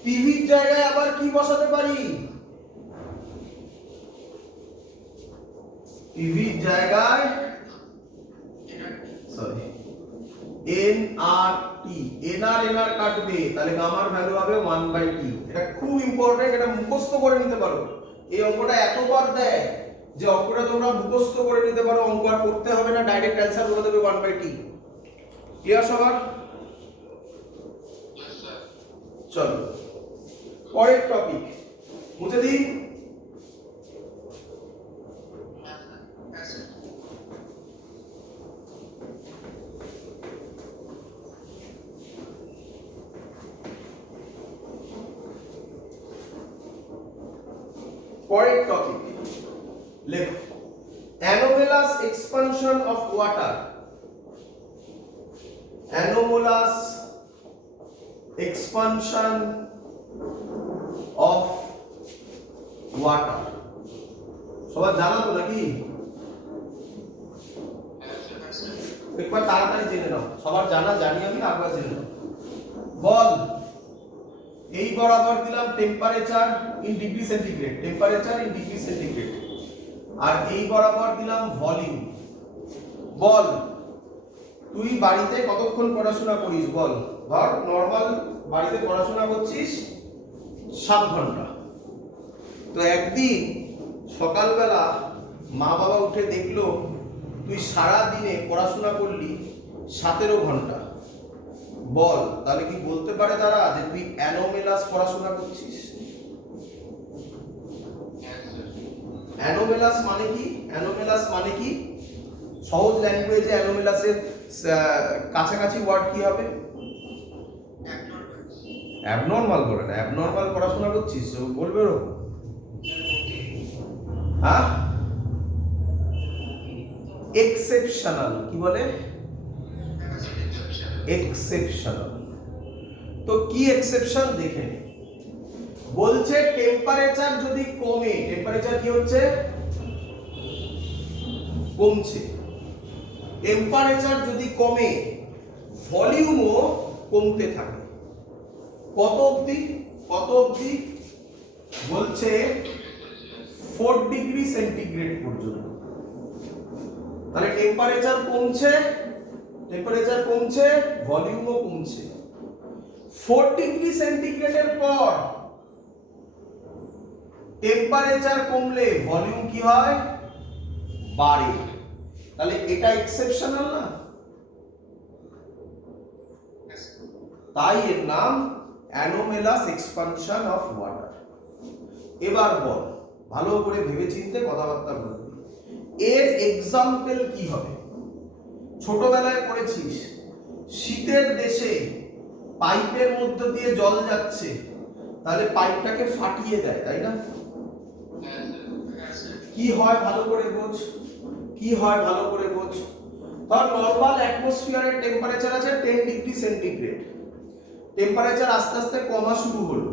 পিভির জায়গায় আবার কি বসাতে পারি? পিভির জায়গায় এন আর টি, এন আর কাটবে, তাহলে গামার ভ্যালু হবে 1 বাই টি। এটা খুব ইম্পর্টেন্ট, এটা মুখস্থ করে নিতে পারো। এই অঙ্কটা এতবার দেয় যে অঙ্কটা তোমরা মুখস্থ করে নিতে পারো, অঙ্ক আর করতে হবে না, ডাইরেক্ট অ্যানসার বলে দেবে 1 বাই টি। ক্লিয়ার সবার? চলো পরের টপিক মুছে দিই। পরের টপিক লেখো, anomalous expansion of water, anomalous expansion of water সবার জানা তো নাকি? একবার তাড়াতাড়ি জেনে নাও, সবার জানা জানি আমি, একবার জেনে নাও। বল, এই বরাবর দিলাম temperature in degree centigrade, temperature in degree centigrade, আর এই বরাবর দিলাম ভলিউম। বল, তুই বাড়িতে কতক্ষণ পড়াশোনা করিস বল? ধর নরমাল বাড়িতে পড়াশোনা করছিস 7 ঘন্টা। তো একদিন সকালবেলা মা বাবা উঠে দেখলো তুই সারা দিনে পড়াশোনা করলি 17 ঘন্টা। বল, তাহলে কি বলতে পারে তারা যে তুই অ্যানোমেলাস পড়াশোনা করছিস? অ্যানোমেলাস মানে কি? অ্যানোমেলাস মানে কি? সহজ ল্যাঙ্গুয়েজে অ্যানোমেলাসের কাছাকাছি ওয়ার্ড কি হবে? অ্যাবনর্মাল বলে না, অ্যাবনর্মাল পড়াশোনা করছিস বলবে ওরকম? হ্যাঁ, এক্সেপশনাল। কি বলে? এক্সেপশনাল। তো কি এক্সেপশন দেখে নে। বলছে টেম্পারেচার যদি কমে, টেম্পারেচার কি হচ্ছে? কমছে। টেম্পারেচার যদি কমে ভলিউমও কমতে থাকে। কত অবধি? কত অবধি? বলছে 4 ডিগ্রি সেন্টিগ্রেড পর্যন্ত। তাহলে টেম্পারেচার কমছে, টেম্পারেচার কমছে, ভলিউমও কমছে। 4 ডিগ্রি সেন্টিগ্রেডের পর টেম্পারেচার কমলে ভলিউম কি হয়? বাড়ে। তাহলে এটা এক্সেপশনাল না? তাই এর নাম অ্যানোমেলাস এক্সপানশন অফ ওয়াটার। এবার বল, ভালো করে ভেবেচিন্তে কথাবার্তা বলবি, এর এক্সাম্পল কি হবে? ছোটবেলায় পড়েছিস শীতের দেশে পাইপের মধ্যে দিয়ে জল যাচ্ছে, তাহলে পাইপটাকে ফাটিয়ে দেয়, তাই না? কি হয় ভালো করে বোঝ, কি হয় ভালো করে বোঝ। ধর নরমাল অ্যাটমসফিয়ারের টেম্পারেচার আছে 10 ডিগ্রি সেন্টিগ্রেড। টেম্পারেচার আস্তে আস্তে কমা শুরু হলো।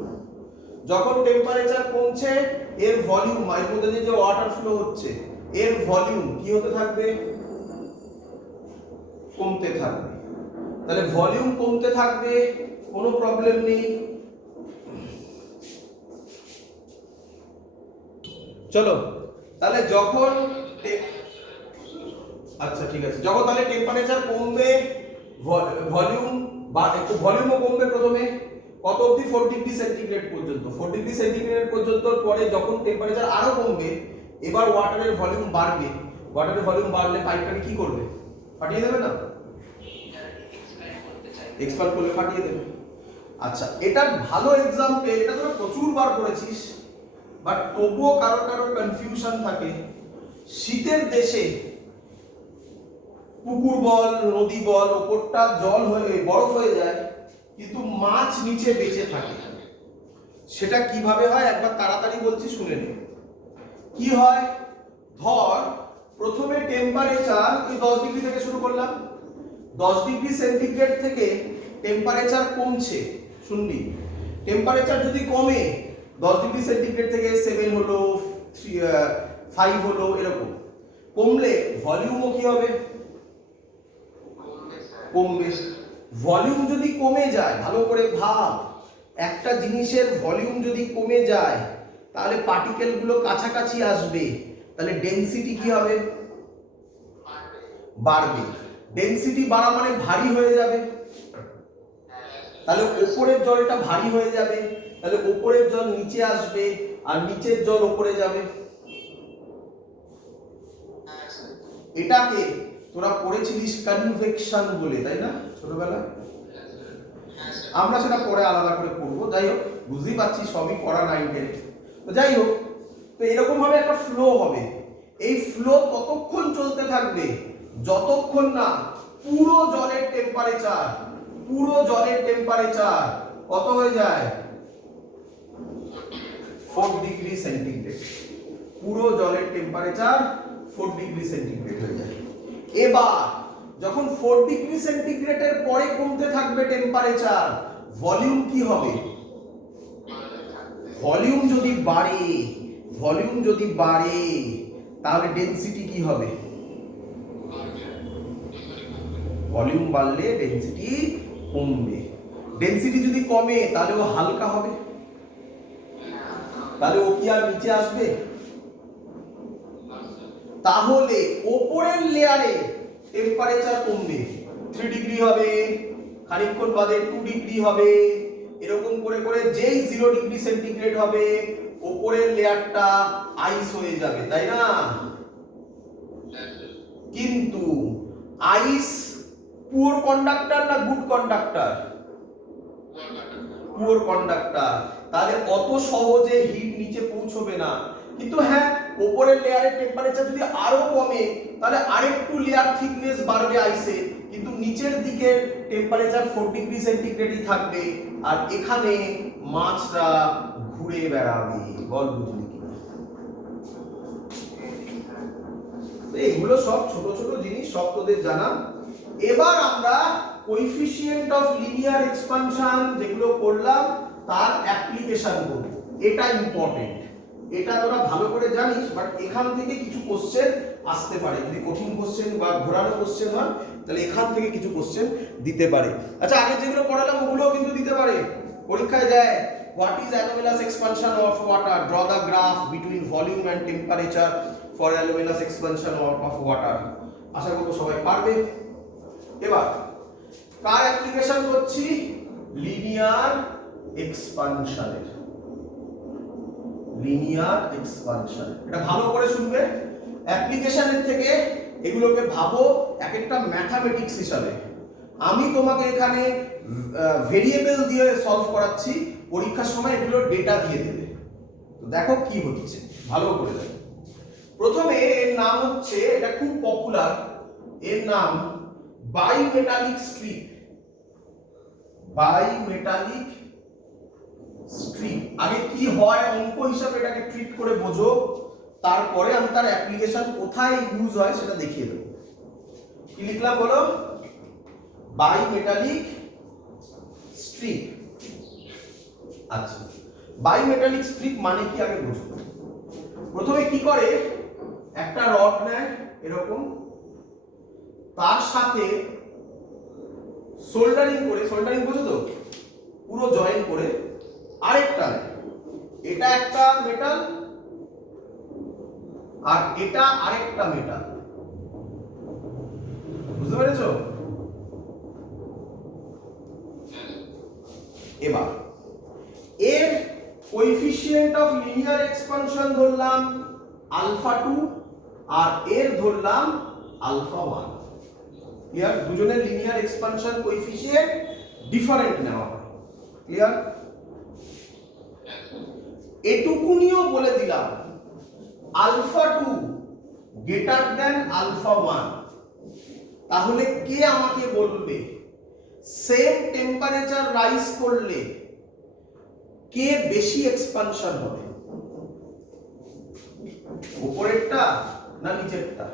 যখন টেম্পারেচার কমছে, এর ভলিউম, এর মধ্যে যে ওয়াটার ফ্লো হচ্ছে, এর ভলিউম কি হতে থাকবে? কমতে থাকবে। তাহলে ভলিউম কমতে থাকবে, কোনো প্রবলেম নেই। চলো, তাহলে যখন আচ্ছা ঠিক আছে, যখন তাহলে টেম্পারেচার কমবে ভলিউম বা একটু ভলিউমও কমবে প্রথমে। কত অবধি? 4 ডিগ্রি সেন্টিগ্রেড পর্যন্ত। 4 ডিগ্রি সেন্টিগ্রেড পর্যন্ত পরে যখন টেম্পারেচার আরো কমবে, এবার ওয়াটারের ভলিউম বাড়বে। ওয়াটারের ভলিউম বাড়লে পাইপটাকে কি করবে? ফাটিয়ে দেবে না? এক্সপান্ড করলে ফাটিয়ে দেবে। আচ্ছা, এটার ভালো এক্সাম্পল, এটা তোরা প্রচুর বার করেছিস, বাট তবুও কারো কারো কনফিউশন থাকে। শীতের দেশে পুকুর বল, নদী বল, ওপরটা জল হয়ে বরফ হয়ে যায়, কিন্তু মাছ নিচে বেঁচে থাকে। সেটা কিভাবে হয় একবার তাড়াতাড়ি বলছি, শুনে নে। কি হয়? ধর প্রথমে টেম্পারেচার ওই 10 ডিগ্রি থেকে শুরু করলাম। 10 ডিগ্রি সেন্টিগ্রেড থেকে টেম্পারেচার কমছে, শুনবি। টেম্পারেচার যদি কমে 10 ডিগ্রি সেন্টিগ্রেড থেকে 7 হলো, 5 হলো, এরকম কমলে ভলিউমও কি হবে? কমবে। ভলিউম যদি কমে যায়, ভালো করে ভাব, একটা জিনিসের ভলিউম যদি কমে যায় তাহলে পার্টিকেল গুলো কাছাকাছি আসবে, তাহলে ডেনসিটি কি হবে? বাড়বে। ডেনসিটি বাড়া মানে ভারী হয়ে যাবে। তাহলে উপরের জলটা ভারী হয়ে যাবে, তাহলে উপরের জল নিচে আসবে আর নিচের জল উপরে যাবে। এটাকে তোরা পড়েছিলিস কনভেকশন বলে, তাই না ছোটবেলায়? আমরা সেটা পরে আলাদা করে পড়বো। যাই হোক, বুঝতেই পারছি সবই পড়া 9-10। তো যাই হোক, তো এরকম ভাবে একটা ফ্লো হবে। এই ফ্লো ততক্ষণ চলতে থাকবে যতক্ষণ না পুরো জলের টেম্পারেচার কত হয়ে যায়? 4 ডিগ্রি সেন্টিগ্রেড। পুরো জলের টেম্পারেচার 4 ডিগ্রি সেন্টিগ্রেড হয়ে যায়। এবার যখন 4 ডিগ্রি সেন্টিগ্রেডের পরে কমতে থাকবে টেম্পারেচার, ভলিউম কি হবে? ভলিউম যদি বাড়ে তাহলে ডেনসিটি কি হবে? ভলিউম বাড়লে ডেনসিটি কমবে। ডেনসিটি যদি কমে তাহলে ও হালকা হবে, তাহলে ও কি আর নিচে আসবে? তাহলে উপরের লেয়ারে টেম্পারেচার কমবে, 3 ডিগ্রি হবে, খানিকক্ষণ বাদে 2 ডিগ্রি হবে, এরকম করে করে যেই 0 ডিগ্রি সেন্টিগ্রেড হবে উপরের লেয়ারটা আইস হয়ে যাবে, তাই না? কিন্তু আইস পুওর কন্ডাক্টর না গুড কন্ডাক্টর? Poor conductor. তাহলে অত সহজে হিট নিচে পৌঁছবে না। কিন্তু হ্যাঁ, উপরের লেয়ারের টেম্পারেচার যদি আরো কমে তাহলে আরেকটু লেয়ার থিকনেস বাড়বে আইসে, কিন্তু নিচের দিকে টেম্পারেচার 4 ডিগ্রি সেন্টিগ্রেডই থাকবে, আর এখানে মাছরা ঘুরে বেড়াবে। বল বুঝলি কিনা? এগুলো সব ছোট ছোট জিনিস, সব তোদের জানা। এবার আমরা কোএফিসিয়েন্ট অফ লিনিয়ার এক্সপানশন যেগুলো করলাম তার অ্যাপ্লিকেশন করব। এটা ইম্পর্টেন্ট, এটা তোরা ভালো করে জানিস, বাট এখান থেকে কিছু কোশ্চেন আসতে পারে। যদি কঠিন কোশ্চেন বা ঘোরানো কোশ্চেন হয় তাহলে এখান থেকে কিছু কোশ্চেন দিতে পারে। আচ্ছা, আগে যেগুলো পড়ালাম ওগুলোও কিন্তু দিতে পারে, পরীক্ষায় দেয়। What is anomalous expansion of water? Draw the graph between volume and temperature for anomalous expansion of water. আশা করব সবাই পারবে। এবার কার অ্যাপ্লিকেশন করছি? লিনিয়ার এক্সপানশনের। লিনিয়ার এক্সপানশন, এটা ভালো করে শুনবে। অ্যাপ্লিকেশনের থেকে এগুলোকে ভাবো এক একটা ম্যাথমেটিক্স হিসাবে। আমি তোমাকে এখানে ভেরিয়েবল দিয়ে সলভ করাচ্ছি, পরীক্ষার সময় এগুলো ডেটা দিয়ে দেবে। তো দেখো কি হচ্ছে, ভালো করে দেখো। প্রথমে এর নাম হচ্ছে, এটা খুব পপুলার, এর নাম বাইমেটালিক স্ট্রিপ। বাইমেটালিক স্ট্রিপ। আগে কি হয় অঙ্ক হিসাবে এটাকে ট্রিট করে বোঝো, তারপরে আমি তার অ্যাপ্লিকেশন কোথায় ইউজ হয় সেটা দেখিয়ে দেবো। কি লিখলাম বলো? বাইমেটালিক স্ট্রিপ। আচ্ছা, বাইমেটালিক স্ট্রিপ মানে কি আগে বুঝো। প্রথমে কি করে, একটা রড নেয় এরকম, তার সাথে সোল্ডারিং করে, সোল্ডারিং বোঝো তো, পুরো জয়েন করে আরেকটা নেয়। এটা একটা মেটাল আর এটা আরেকটা মেটাল, বুঝতে পেরেছো? এবার এর কোএফিসিয়েন্ট অফ লিনিয়ার এক্সপানশন ধরলাম আলফা 2 আর এর ধরলাম আলফা 1। ক্লিয়ার? দুজনের লিনিয়ার এক্সপানশন কোএফিসিয়েন্ট ডিফারেন্ট নেওয়া হয়। ক্লিয়ার? এটুকুনিও বলে দিলাম, আলফা 2 গ্রেটার দ্যান আলফা 1। তাহলে কে আমাকে বলবে সেম টেম্পারেচার রাইজ করলে কে বেশি এক্সপানশন হবে? উপরেরটা না নিচেরটা?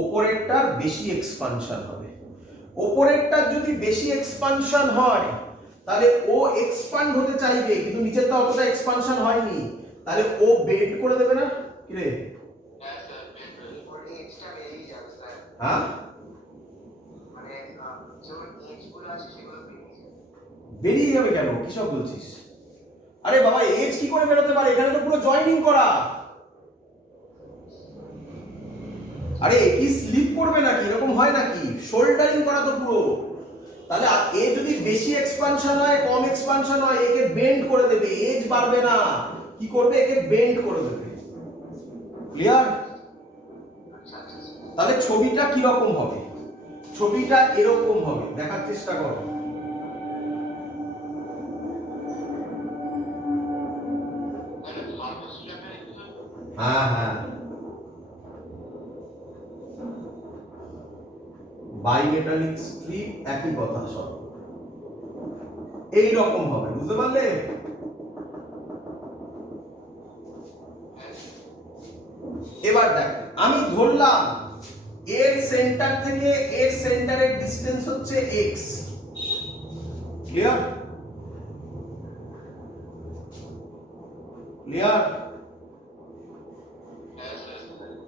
উপরেরটা বেশি এক্সপানশন হবে। উপরেরটা যদি বেশি এক্সপানশন হয় তাহলে ও এক্সপান্ড হতে চাইবে, কিন্তু নিচেরটা অতটা এক্সপানশন হয়নি, তাহলে ও বেন্ড করে দেবে না? কি রে? হ্যাঁ, বেরিয়ে যাবে কেন? কি সব বলছিস? আরে বাবা, এজ কি করে বেরোতে পারে? এখানে তো পুরো জয়েনিং করা। আরে কি স্লিপ করবে নাকি? এরকম হয় নাকি? শোল্ডারিং করা তো পুরো। তাহলে এ যদি বেশি এক্সপানশন হয় কম এক্সপানশন হয়, একে বেন্ড করে দেবে, এজ বাড়বে না। কি করবে? একে বেন্ড করে দেবে। ক্লিয়ার? তাহলে ছবিটা কি রকম হবে? ছবিটা এরকম হবে, দেখার চেষ্টা করো। হ্যাঁ হ্যাঁ, বাইমেটালিক স্ট্রিপ একই কথা, সব এই রকম হবে, বুঝতে পারলে? এবার দেখ, আমি ধরলাম এর সেন্টার থেকে এর সেন্টারের ডিসটেন্স হচ্ছে x। ক্লিয়ার? ক্লিয়ার?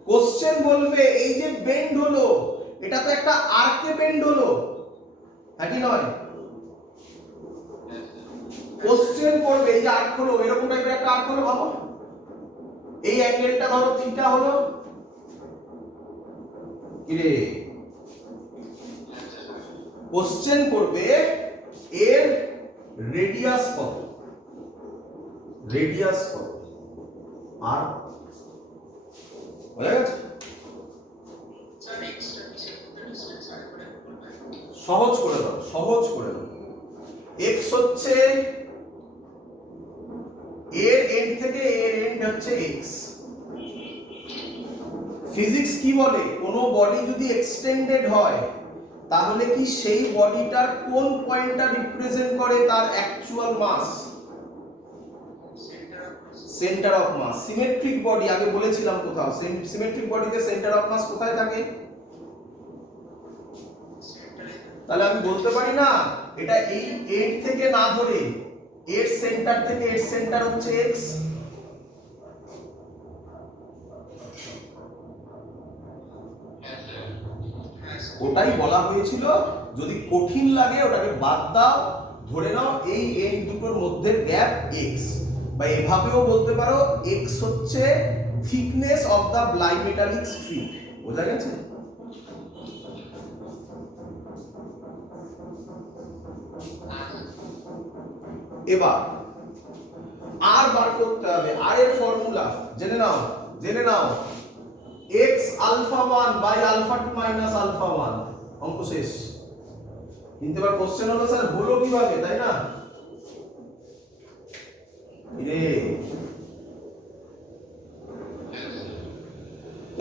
কোশ্চেন বলবে এই যে বেন্ড হলো, এটা তো একটা আর্কে বেন্ড হলো, হ্যাঁ কি নয়? কোশ্চেন করবে এই যে আর্ক হলো, এরকম টাইপের একটা আর্ক হলো, ভাবো এই অ্যাঙ্গেলটা ধরো থিটা হলো, কিরে কোশ্চেন করবে এর রেডিয়াস কত, রেডিয়াস কত, আর বুঝা গেছে? সহজ করে দাও, সহজ করে দাও। x হচ্ছে এর এন্ড থেকে এর এন্ড হচ্ছে x। ফিজিক্স কি বলে, কোন বডি যদি এক্সটেন্ডেড হয় তাহলে কি সেই বডিটার কোন পয়েন্টটা রিপ্রেজেন্ট করে তার actual mass? Centre of mass. Symmetric body আগে বলেছিলাম কোথাও, সিমেট্রিক বডিতে সেন্টার অফ মাস কোথায় থাকে? তাহলে আমি বলতে পারি না এটা এই এন্ড থেকে না ধরে এর সেন্টার থেকে এর সেন্টার হচ্ছে x। ওটাই বলা হয়েছিল, যদি কঠিন লাগে ওটাকে বাদ দাও, ধরে নাও এই এন্ড দুটোর মধ্যে গ্যাপ x, বা এভাবেও বলতে পারো x হচ্ছে থিকনেস অফ দা বাইমেটালিক স্ট্রিং। বোঝা গেছে? এবার আর বার করতে হবে, আর এর ফর্মুলা জেনে নাও, জেনে নাও x alpha 1 by alpha 2 minus alpha 1। অঙ্ক শেষ। কিন্তু এবার কোশ্চেন হলো স্যার হলো কিভাবে, তাই না? রে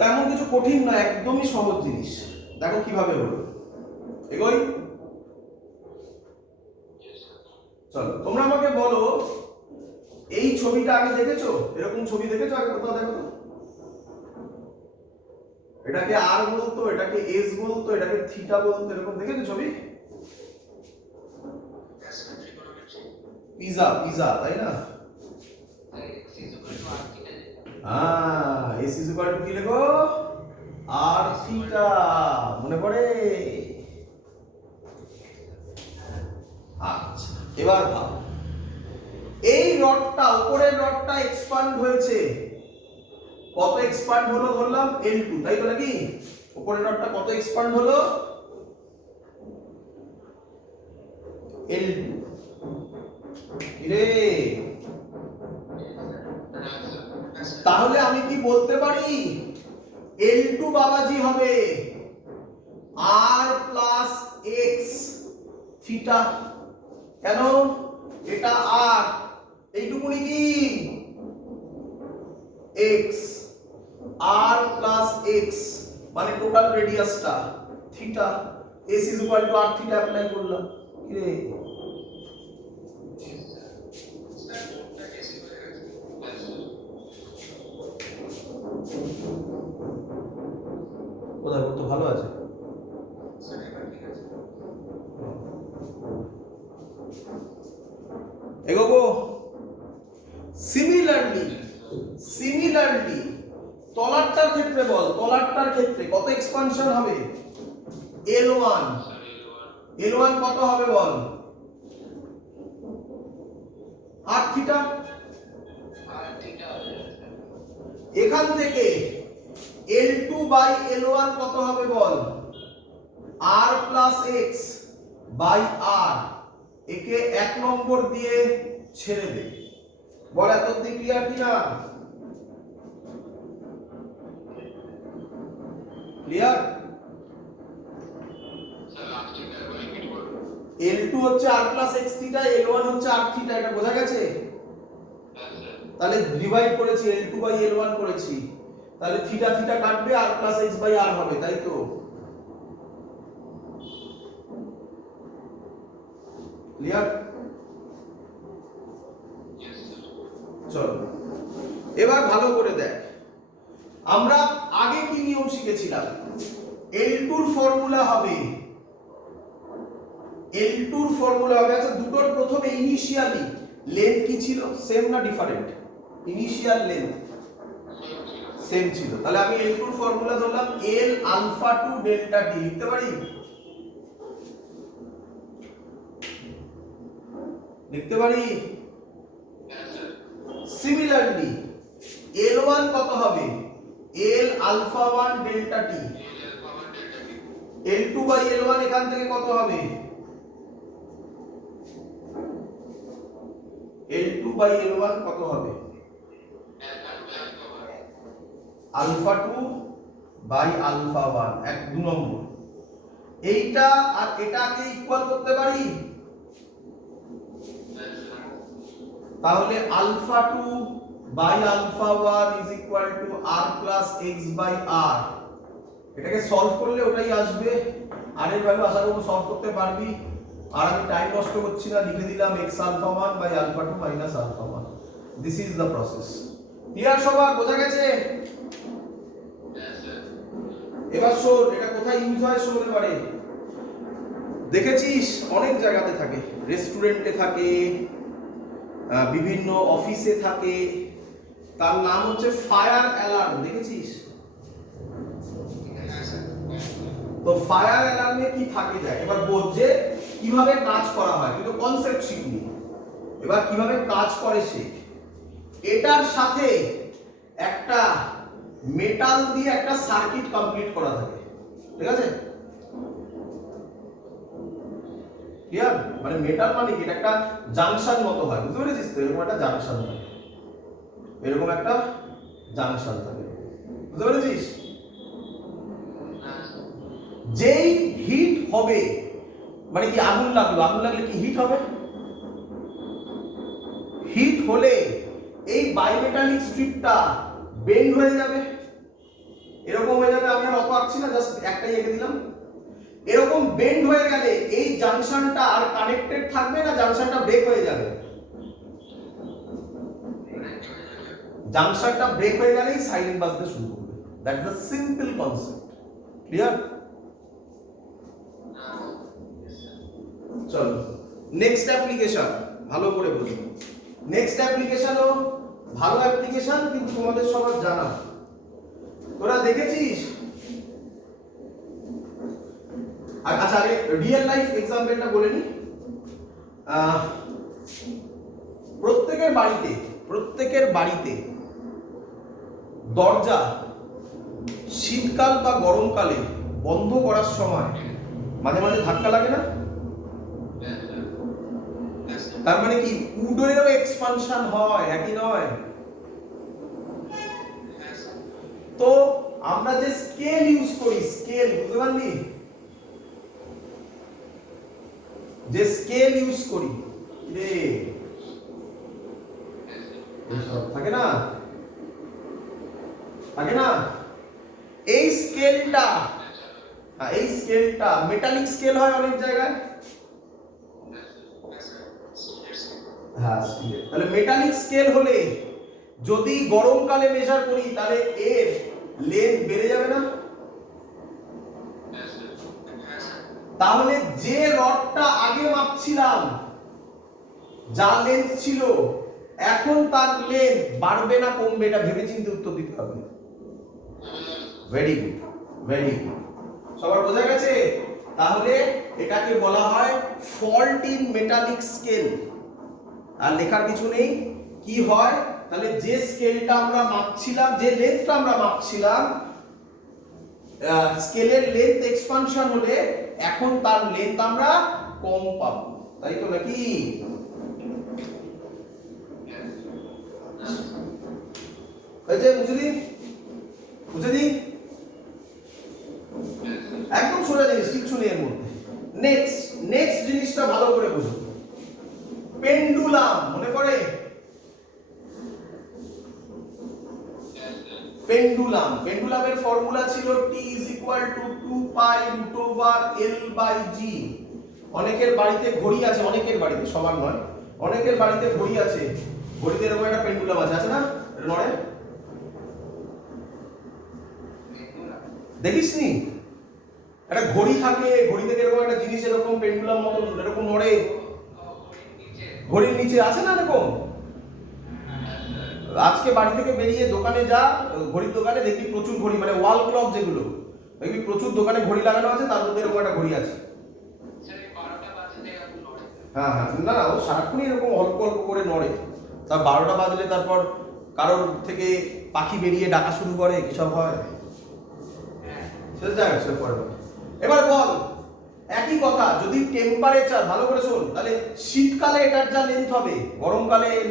এমন কিছু কঠিন না, একদমই সহজ জিনিস। দেখো কিভাবে হলো, এগোই। চলো তোমরা আমাকে বলো, এই ছবিটা আগে দেখেছো? এরকম ছবি দেখেছো আগে কোথাও? দেখো তো, এটাকে আর বলতো, এটাকে এস বলতো, এটাকে থিটা বলতো, এরকম দেখেছো ছবি? পিজা, পিজা, তাই না? হ্যাঁ, এস ইজ ইকুয়াল টু কি লেখো? আর থিটা। মনে পড়ে? আচ্ছা, এবার ভাবো এই রডটা, উপরের রডটা এক্সপান্ড হয়েছে, কত এক্সপান্ড হলো? ধরলাম L2, তাই তো নাকি? উপরের রডটা কত এক্সপান্ড হলো? L2। রে তাহলে আমি কি বলতে পারি L2 বাবাজি হবে r প্লাস x থিটা? কেন? এটা r, এইটুকুনি কি x, r প্লাস x মানে টোটাল রেডিয়াসটা theta. s is equal to r theta apply করলাম। কি রে কোথায় কত ভালো আছে? এগোবো। সিমিলারলি, সিমিলারলি তলারটার ক্ষেত্রে বল, তলারটার ক্ষেত্রে কত এক্সপানশন হবে? L1, L1 কত হবে বল? r theta. এখান থেকে L2 বাই L1 কত হবে বল? r plus x by r। একে 1 নম্বর দিয়ে ছেড়ে দে। বল এত অবধি ক্লিয়ার কিনা? ক্লিয়ার? L2 হচ্ছে r plus x theta, L1 হচ্ছে r থিটা, এটা বোঝা গেছে? তাহলে ডিভাইড করেছি, L2 বাই L1 করেছি, তাহলে থিটা থিটা কাটবে, r plus x by r হবে, তাই তো? ক্লিয়ার? চলো এবার ভালো করে দেখ, আমরা আগে কি নিয়ম শিখেছিলাম? L2 এর ফর্মুলা হবে আচ্ছা দুটোর প্রথমে ইনিশিয়ালি লেন্থ কি ছিল? সেম না ডিফারেন্ট? ইনিশিয়াল লেন্থ সেম ছিল, তাহলে আমি L2 এর ফর্মুলা ধরলাম L alpha two delta T, লিখতে পারি? সিমিলারলি L1 কত হবে? L alpha 1 delta T. L2 by L1 এখান থেকে কত হবে? L2 বাই L1 কত হবে? আলফা 2 বাই আলফা 1, এক 2 নম্বর। এইটা আর এটাকে ইকুয়াল করতে পারি? তাহলে alpha 2 by alpha 1 is equal to r plus x by r। এটাকে সলভ করলে ওটাই আসবে। r এর ভ্যালু আশা করব সলভ করতে পারবি। আর আমি টাইম নষ্ট করছি না, লিখে দিলাম x alpha 1 by alpha 2 minus alpha 1। This is the process. Clear সবার? বোঝা গেছে? এবার শোন, এটা কোথায় ইউজ হয় শোন এবারে। দেখেছিস অনেক জায়গাতে থাকে, রেস্টুরেন্টে থাকে, বিভিন্ন অফিসে থাকে, তার নাম হচ্ছে ফায়ার অ্যালার্ম। দেখেছিস? তো ফায়ার অ্যালার্মে কি থাকে যায়, এবার বোঝ যে কিভাবে কাজ করা হয়, কিন্তু কনসেপ্ট শিখবি। এবার কিভাবে কাজ করে শেখ। এটার সাথে একটা মেটাল দিয়ে একটা সার্কিট কমপ্লিট করা থাকে, ঠিক আছে? ক্লিয়ার? মানে মেটাল মানে কি, একটা জাংশন মতো হয়, বুঝতে পেরেছিস তো? এরকম একটা জাংশন থাকে, এরকম একটা জাংশন থাকে, বুঝতে পেরেছিস? যেই হিট হবে, মানে কি আগুন লাগলে কি হিট হবে? হিট হলে এই বাইমেটালিক স্ট্রিপটা বেন্ড হয়ে যাবে, এরকম হয়ে যাবে। আমি আর অত আঁকছি না, জাস্ট একটাই এঁকে দিলাম। এরকম বেন্ড হয়ে গেলে এই জাংশনটা আর কানেক্টেড থাকবে না, জাংশনটা ব্রেক হয়ে যাবে। জাংশনটা ব্রেক হয়ে গেলেই সাইরেন বাজতে শুরু করবে। That's the simple concept. Clear? চলো নেক্সট অ্যাপ্লিকেশন ভালো করে বুঝো। নেক্সট অ্যাপ্লিকেশনও ভালো অ্যাপ্লিকেশন, কিন্তু তোমাদের সবার জানা। তোরা দেখেছিস? আচ্ছা আগে রিয়েল লাইফ এক্সাম্পলটা বলে নি। প্রত্যেকের বাড়িতে দরজা শীতকাল বা গরমকালে বন্ধ করার সময় মাঝে মাঝে ধাক্কা লাগে না? তার মানে কি উডোরও এক্সপানশন হয়, একই নয়? তো আমরা যে স্কেল ইউজ করি, স্কেল বুঝতে পারলি? যে স্কেল ইউজ করি রে, থাকে না এই স্কেলটা মেটালিক স্কেল হয় অনেক জায়গায়। হ্যাঁ, তাহলে মেটালিক স্কেল হলে যদি গরমকালে মেজার করি তাহলে এর লেন্থ বেড়ে যাবে না? তাহলে যে রডটা আগে মাপছিলাম, যা লেন্থ ছিল, এখন তার লেন্থ বাড়বে না কমবে? এটা ভেবে চিন্তে উত্তর দিতে হবে। Very good, very good. সবার বোঝা গেছে? তাহলে এটাকে বলা হয় ফল্ট ইন মেটালিক স্কেল। আর লেখার কিছু নেই। কি হয় তাহলে, যে স্কেলটা আমরা মাপছিলাম, যে লেন্থটা আমরা মাপছিলাম, স্কেলের লেন্থ এক্সপানশন হলে এখন তার লেন্থ আমরা কম পাবো, তাই তো নাকি? বুঝে দি একদম সোজা জিনিস, কিচ্ছু নেই এর মধ্যে। নেক্সট জিনিসটা ভালো করে বুঝো। পেন্ডুলাম মনে পড়ে? পেন্ডুলামের ফর্মুলা ছিল t = 2 পাই √L/G। অনেকের বাড়িতে ঘড়ি আছে, অনেকের বাড়িতে, সবার নয়, অনেকের বাড়িতে ঘড়ি আছে। ঘড়িতে এরকম একটা পেন্ডুলাম আছে না? এটা নড়ে? দেখিসনি? একটা ঘড়ি থাকে, ঘড়ি থেকে এরকম একটা জিনিস এরকম পেন্ডুলাম মতো এরকম নড়ে, ঘড়ির নিচে আছে না এরকম। আজকে বাড়ি থেকে বেরিয়ে দোকানে যা, ঘড়ির দোকানে দেখবি প্রচুর ঘড়ি, মানে ওয়াল ক্লক যেগুলো, দেখবি প্রচুর দোকানে ঘড়ি লাগানো আছে, তার মধ্যে এরকম একটা ঘড়ি আছে। হ্যাঁ হ্যাঁ, না না, ও সারাক্ষণই এরকম অল্প অল্প করে নড়ে। তার 12টা বাজলে তারপর কারোর থেকে পাখি বেরিয়ে ডাকা শুরু করে, কি সব হয় সেটা যাই হোক, সেটা পরে বল। এবার বল একই কথা, যদি টেম্পারেচার, ভালো করে শোন, তাহলে শীতকালে এটার যা লেন্থ হবে, গরমকালে এর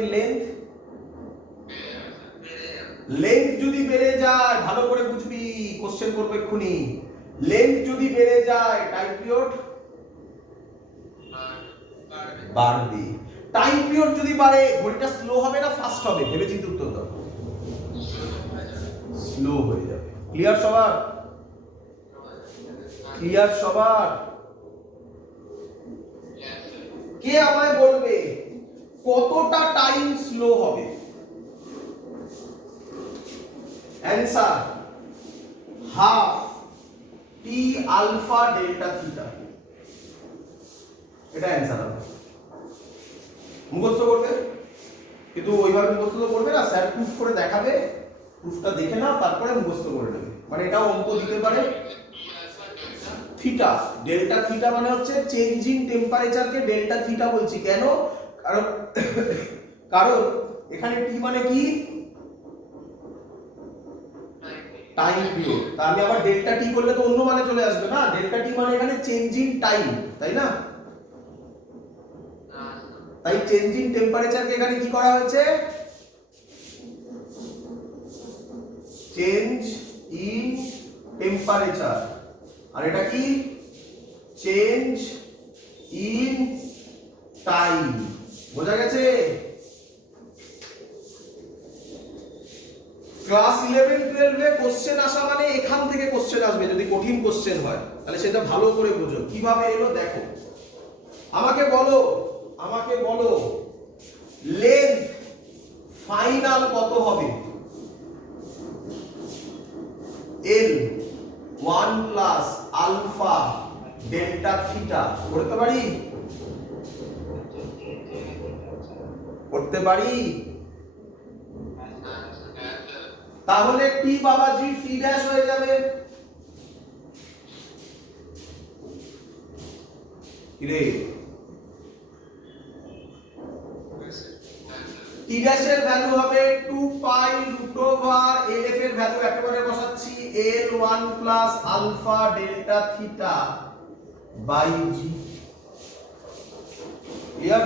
লেন্থ যদি বেড়ে যায়, ভালো করে বুঝবি, কোশ্চেন করবে এক্ষুনি, লেন্থ যদি বেড়ে যায় টাইম পিরিয়ড বাড়বে। টাইম পিরিয়ড যদি বাড়ে, ঘড়িটা স্লো হবে না ফাস্ট হবে? ভেবে চিন্তে উত্তর দাও। স্লো হয়ে যাবে। ক্লিয়ার সবার? ক্লিয়ার সবার? কে আমায় বলবে কতটা টাইম স্লো হবে? অ্যান্সার হাফ টি আলফা ডেল্টা থিটা। এটা অ্যান্সার হবে। মুখস্থ করবে, কিন্তু ওইভাবে মুখস্থ তো করবে না, স্যার প্রুফ করে দেখাবে, প্রুফটা দেখে নাও তারপরে মুখস্থ করে নেবে। মানে এটাও অঙ্ক দিতে পারে। থিটা, ডেল্টা থিটা মানে হচ্ছে চেঞ্জিং টেম্পারেচারকে ডেল্টা থিটা বলছি কেন? কারণ কারণ এখানে টি মানে কি? Time period. তা আমি আবার ডেল্টা টি করলে তো অন্য মানে চলে আসবে না, ডেল্টা টি মানে এখানে চেঞ্জিং টাইম, তাই না? তাই চেঞ্জিং টেম্পারেচারকে এখানে কি করা হয়েছে? Change in temperature. আর এটা কি? Change in time. বোঝা গেছে? ক্লাস 11-12 এ কোশ্চেন আসা মানে এখান থেকে কোশ্চেন আসবে, যদি কঠিন কোশ্চেন হয় তাহলে সেটা ভালো করে বোঝো। কিভাবে এলো দেখো, আমাকে বলো লেন্থ ফাইনাল কত হবে? L 1 plus alpha delta theta. করতে পারি? করতে পারি? তাহলে টি বাবাজি টি ড্যাশ হয়ে যাবে। কিরে, টি ড্যাশের ভ্যালু হবে 2 পাই রুট ওভার এলএফ এর ভ্যালু একেবারে বসাচ্ছি L1 plus alpha delta theta by G. Clear?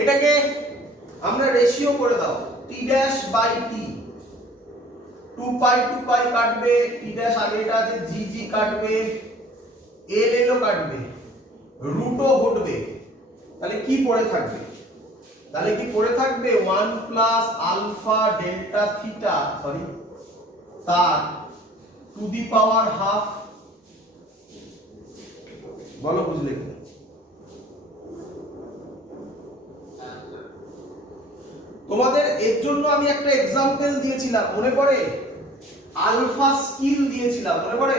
এটাকে আমরা রেশিও করে দাও, টি ড্যাশ বাই টি। 2 পাই কাটবে, টি ড্যাশ আগে এটা আছে, জি জি কাটবে, এল এলও কাটবে, রুটও ঘটবে। তাহলে কি পড়ে থাকবে? 1 plus alpha delta theta, sorry, তার টু দি পাওয়ার হাফ। বলো বুঝলে কি? তোমাদের এর জন্য আমি একটা এক্সাম্পল দিয়েছিলাম, মনে পড়ে? আলফা স্কিল দিয়েছিলাম, মনে পড়ে?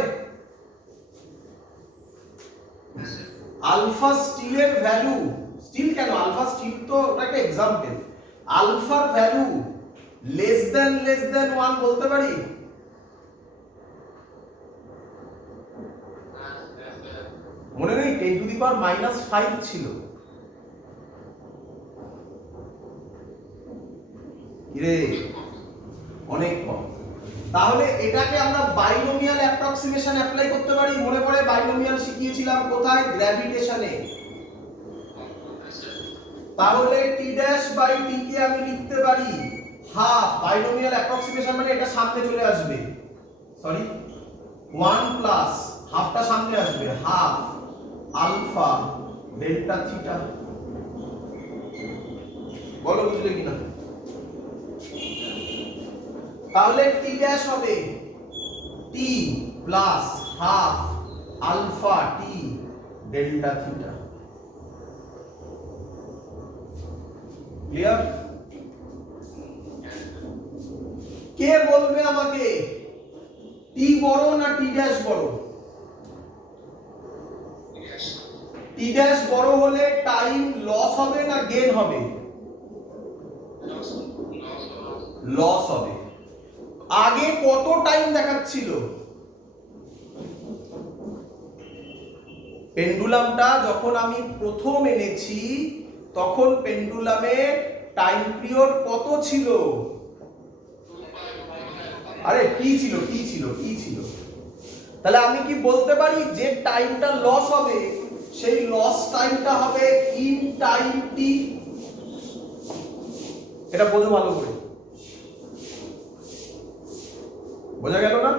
আলফা স্টিলের ভ্যালু, স্টিল কেন, আলফা স্টিল তো একটা এক্সাম্পল, আলফার ভ্যালু লেস দেন 1 বলতে পারি? মনে নেই? 10 টু দি পাওয়ার -5 ছিল। কিরে, অনেক কম। তাহলে এটাকে আমরা বাইনোমিয়াল অ্যাপ্রক্সিমেশন অ্যাপ্লাই করতে পারি। মনে পড়ে বাইনোমিয়াল শিখিয়েছিলাম কোথায়? গ্র্যাভিটেশনে। তাহলে টি ড্যাশ বাই টি কে আমি লিখতে পারি হাফ, বাইনোমিয়াল অ্যাপ্রক্সিমেশন মানে এটা সামনে চলে আসবে, সরি 1 প্লাস হাফটা সামনে আসবে, হাফ আলফা ডেল্টা থিটা। বলো বুঝলে কিনা? তাহলে টি ড্যাশ হবে T plus half alpha T delta theta. Clear? কে বলবে আমাকে টি বড় না টি ড্যাশ বড়? টি ড্যাশ বড় হলে টাইম লস হবে না গেইন হবে? লস হবে। আগে কত টাইম দেখাচ্ছিল? পেন্ডুলামটা যখন আমি প্রথম এনেছি তখন পেন্ডুলামে টাইম পিরিয়ড কত ছিল? আরে টি ছিল। তাহলে আমি কি বলতে পারি যে টাইমটা লস হবে সেই লস টাইমটা হবে ইন টাইম টি? এটা বোঝো ভালো করে, বোঝা গেল না?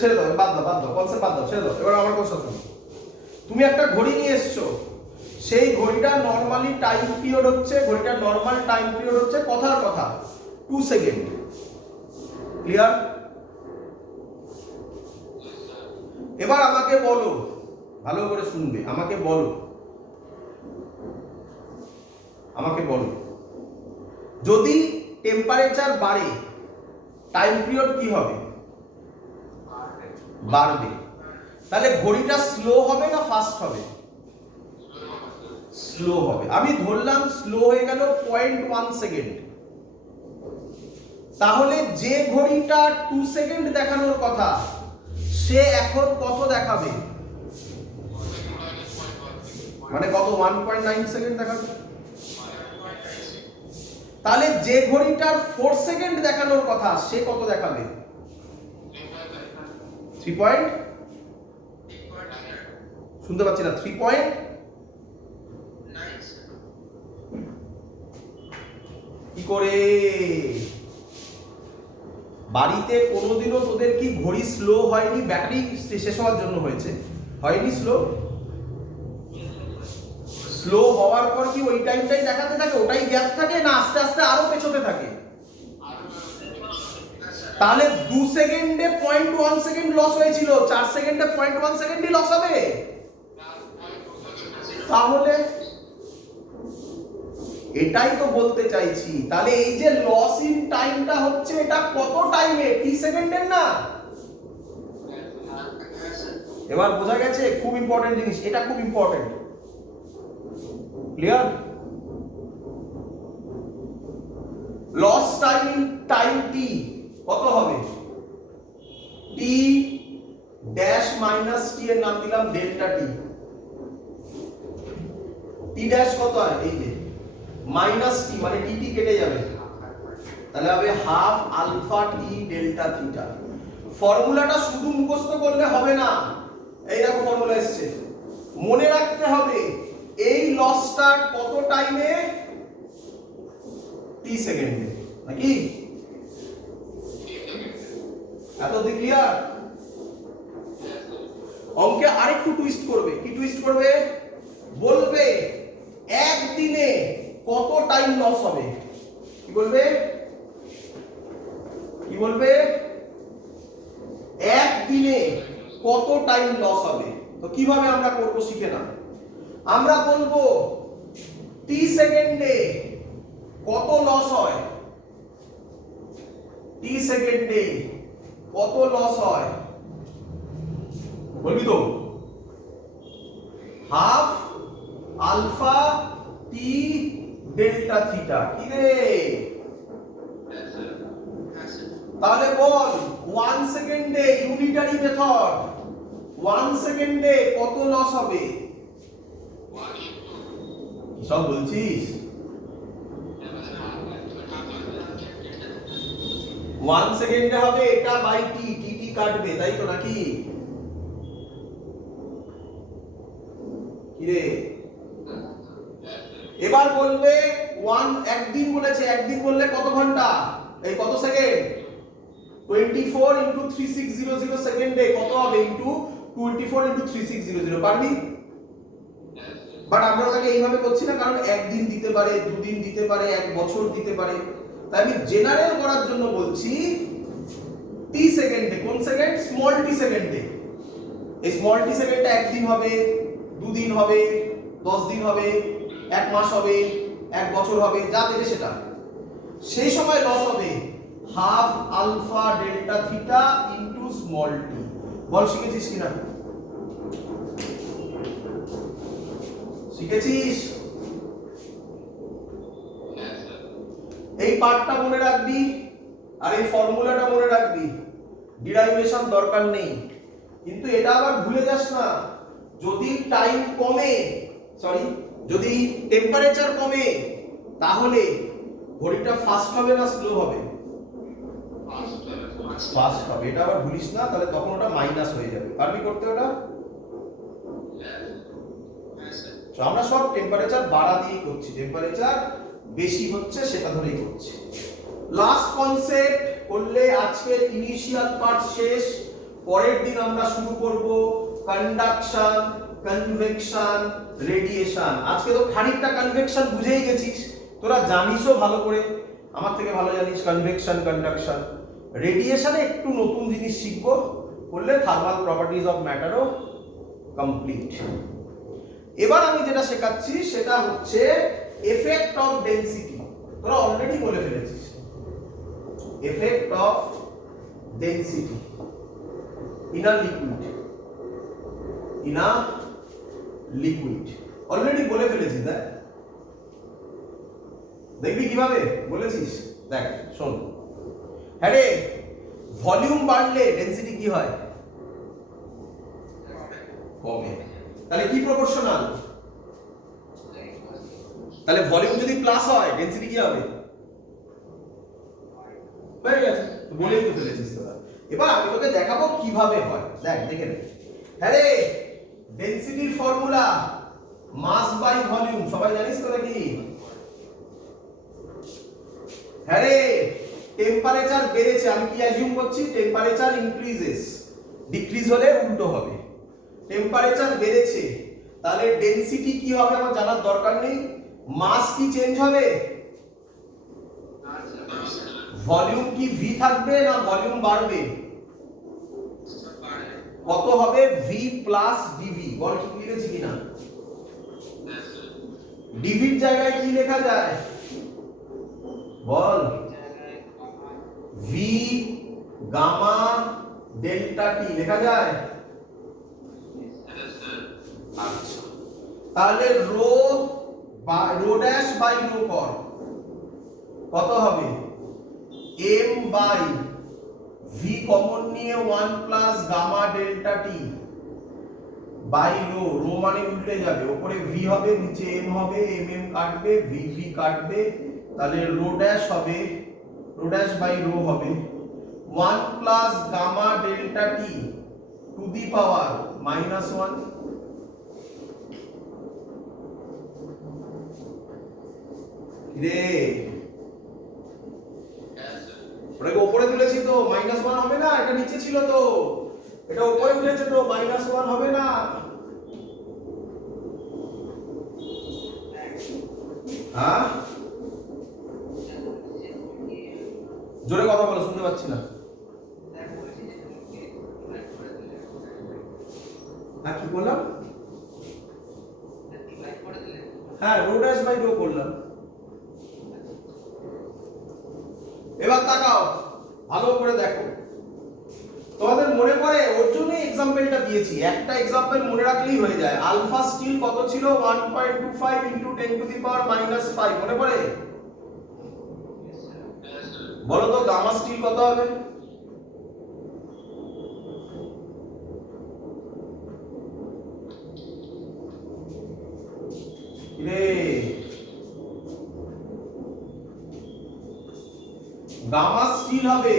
ছেড়ে দাও, বাদ দাও কনসেপ্ট বাদ দাও, ছেড়ে দাও। এবার আমার কথা শোনো। তুমি একটা ঘড়ি নিয়ে এসছো, সেই ঘড়িটা নরমালি টাইম পিরিয়ড হচ্ছে, ঘড়িটার নরমাল টাইম পিরিয়ড হচ্ছে কথার কথা 2 সেকেন্ড। ক্লিয়ার? এবার আমাকে বলো, ভালো করে শুনবে, আমাকে বলো যদি টেম্পারেচার বাড়ে টাইম পিরিয়ড কি হবে? বাড়বে। তাহলে ঘড়িটা স্লো হবে না ফাস্ট হবে? স্লো হবে। আমি ধরলাম স্লো হয়ে গেল 0.1 সেকেন্ড। তাহলে যে ঘড়িটা 2 সেকেন্ড দেখানোর কথা সে এখন কত দেখাবে? মানে কত? 1.9 সেকেন্ড দেখাবে। তাহলে যে ঘড়িটার 4 সেকেন্ড দেখানোর কথা সে কত দেখাবে? 3 পয়েন্ট, শুনতে পাচ্ছি না, 3 পয়েন্ট। কি করে? বাড়িতে কোনোদিনও তোদের কি ঘড়ি স্লো হয়নি? ব্যাটারি শেষ হওয়ার জন্য হয়েছে? হয়নি স্লো? স্লো হওয়ার পর কি ওই টাইমটাই দেখাতে থাকে, ওটাই গ্যাপ থাকে, না আস্তে আস্তে আরো পেছতে থাকে? তাহলে 2 সেকেন্ডে 0.1 সেকেন্ড লস হয়েছিল, 4 সেকেন্ডে 0.1 সেকেন্ডই লস হবে। তাহলে এটাই তো বলতে চাইছি। তাহলে এই যে লস ইন টাইমটা হচ্ছে এটা কত টাইমে? টি সেকেন্ডের না? এবার বোঝা গেছে? খুব ইম্পর্টেন্ট জিনিস এটা, খুব important. Clear? Loss time in time T কত হবে? টি ড্যাশ মাইনাস টি এর নাম দিলাম ডেল্টা টি। টি ড্যাশ কত হয়? এই যে মাইনাস টি মানে টি টি কেটে যাবে, তাহলে হবে half alpha T delta theta. ফর্মুলাটা শুধু মুখস্থ করলে হবে না, এই দেখো ফর্মুলা এসেছে, মনে রাখতে হবে এই লসটা কত টাইমে? টি সেকেন্ডে, নাকি? এত ক্লিয়ার? অঙ্কে আরেকটু টুইস্ট করবে। কি টুইস্ট করবে? বলবে একদিনে কত টাইম লস হবে। কি বলবে? একদিনে কত টাইম লস হবে। তো কিভাবে আমরা করব শিখে নাও। আমরা বলবো টি সেকেন্ডে কত লস হয়, টি সেকেন্ডে কত লস হয় বলবি তো? Half alpha T delta theta. কি রে? তাহলে বল 1 সেকেন্ডে ইউনিটারি মেথড 1 সেকেন্ডে কত লস হবে? কি সব বলছিস? 1 সেকেন্ডে হবে এটা বাই টি, টি কাটবে, তাই তো নাকি? কি রে? এবার বলবে একদিন বলেছে, একদিন বললে কত ঘন্টা, এই কত সেকেন্ড? 24 ইনটু 3600 সেকেন্ডে কত হবে? Into 24 into 3600। পারবি? বাট আমরা ওটাকে এইভাবে করছি না, কারণ একদিন দিতে পারে, দুদিন দিতে পারে, এক বছর দিতে পারে। তাই আমি জেনারেল করার জন্য বলছি টি সেকেন্ডে। কোন সেকেন্ড? স্মল টি সেকেন্ডে। এই স্মল টি সেকেন্ডটা একদিন হবে, দুদিন হবে, 10 দিন হবে, এক মাস হবে, এক বছর হবে, যা দেবে সেটা। সেই সময় লস হবে half alpha delta theta into small T. বল শিখেছিস কিনা? শিখেছিস? এই পার্টটা মনে রাখবি আর এই ফর্মুলাটা মনে রাখবি, ডিরাইভেশন দরকার নেই। কিন্তু এটা আবার ভুলে যাস না, যদি টাইম কমে, সরি যদি টেম্পারেচার কমে তাহলে ঘড়িটা ফাস্ট হবে না স্লো হবে? ফাস্ট হবে। এটা আবার ভুলিস না, তাহলে তখন ওটা মাইনাস হয়ে যাবে। পারবি করতে ওটা? তো আমরা সব টেম্পারেচার বাড়া দিয়েই করছি, টেম্পারেচার বেশি হচ্ছে সেটা ধরেই করছি। লাস্ট কনসেপ্ট করলে আজকের ইনিশিয়াল পার্ট শেষ। পরের দিন আমরা শুরু করব কন্ডাকশন, কনভেকশন, রেডিয়েশন। আজকে তো খানিকটা কনভেকশন বুঝেই গেছিস, তোরা জানিসও ভালো করে, আমার থেকে ভালো জানিস কনভেকশন, কন্ডাকশন। রেডিয়েশনে একটু নতুন জিনিস শিখবো, করলে থার্মাল প্রপার্টিজ অফ ম্যাটারও কমপ্লিট। এবার আমি যেটা শেখাচ্ছি সেটা হচ্ছে এফেক্ট অফ ডেনসিটি। তোরা অলরেডি বলে ফেলেছিস effect of density in a liquid, in a liquid already বলে ফেলেছিস। দেখ দেখবি কিভাবে বলেছিস, দেখ শোন। হ্যাঁ রে, ভলিউম বাড়লে ডেনসিটি কি হয়? কমে। তাহলে কি প্রপোর্শনাল? তাহলে ভলিউম যদি প্লাস হয় ডেনসিটি কি হবে? হয়ে গেছে, বলেই তো ফেলেছিস তোরা। এবার আমি তোকে দেখাবো কিভাবে হয়, দেখ দেখে নে। হ্যাঁ রে, ডেনসিটির ফর্মুলা মাস বাই ভলিউম, সবাই জানিস তো নাকি? হ্যাঁ রে, টেম্পারেচার বেড়েছে, আমি কি অ্যাজিউম করছি? টেম্পারেচার ইনক্রিজেস, ডিক্রিজ হলে উল্টো হবে। টেম্পারেচার বেড়েছে, তাহলে ডেনসিটি কি হবে আমার জানার দরকার নেই। মাস কি চেঞ্জ হবে? ভলিউম কি ভি থাকবে না ভলিউম বাড়বে? কত হবে? V plus DV. বল ঠিক লিখেছি কিনা? ডিভির জায়গায় কি লেখা যায় বল? ভি গামা ডেল্টা টি লেখা যায়। আচ্ছা, তাহলে রো ড্যাশ বাই রো কর কত হবে? এম বাই ভি কমন নিয়ে 1 plus gamma delta T by rho. Rho মানে উল্টে যাবে, উপরে ভি হবে নিচে এম হবে, এম এম কাটবে, ভি ভি কাটবে, তাহলে রো ড্যাশ হবে, রো ড্যাশ বাই রো হবে 1 plus gamma delta T to the power -1। রে ওটাকে উপরে তুলেছি তো -1 হবে না? এটা নিচে ছিল তো, এটা উপরে উঠেছে তো -1 হবে না? হ্যাঁ, জোরে কথা বলো, শুনতে পাচ্ছি না। হ্যাঁ কি বললাম? হ্যাঁ, রো ড্যাশ বাই রো করলাম। এবার তাকাও ভালো করে দেখো, তোমাদের মনে পড়ে? ওর জন্যই এক্সাম্পলটা দিয়েছি, একটা এক্সাম্পল মনে রাখলেই হয়ে যায়। আলফা স্টিল কত ছিল? 1.25 ইনটু 10 টু দি পাওয়ার -5। মনে পড়ে? বলো তো গামা স্টিল কত হবে? রে গামা স্টিল হবে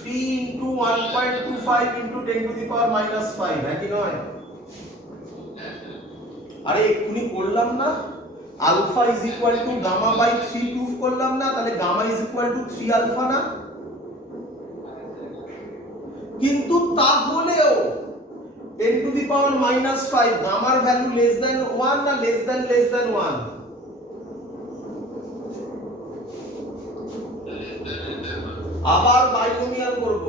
3 into 1.25 into 10 to the power -5, নাকি নয়? আরে এক্ষুনি করলাম না, alpha is equal to gamma by 3 proof করলাম না? তাহলে gamma is equal to 3 alpha না? কিন্তু তাহলেও 10 টু দি পাওয়ার -5 গামার ভ্যালু লেস দ্যান 1 না লেস দ্যান 1? আবার বাইনোমিয়াল করব,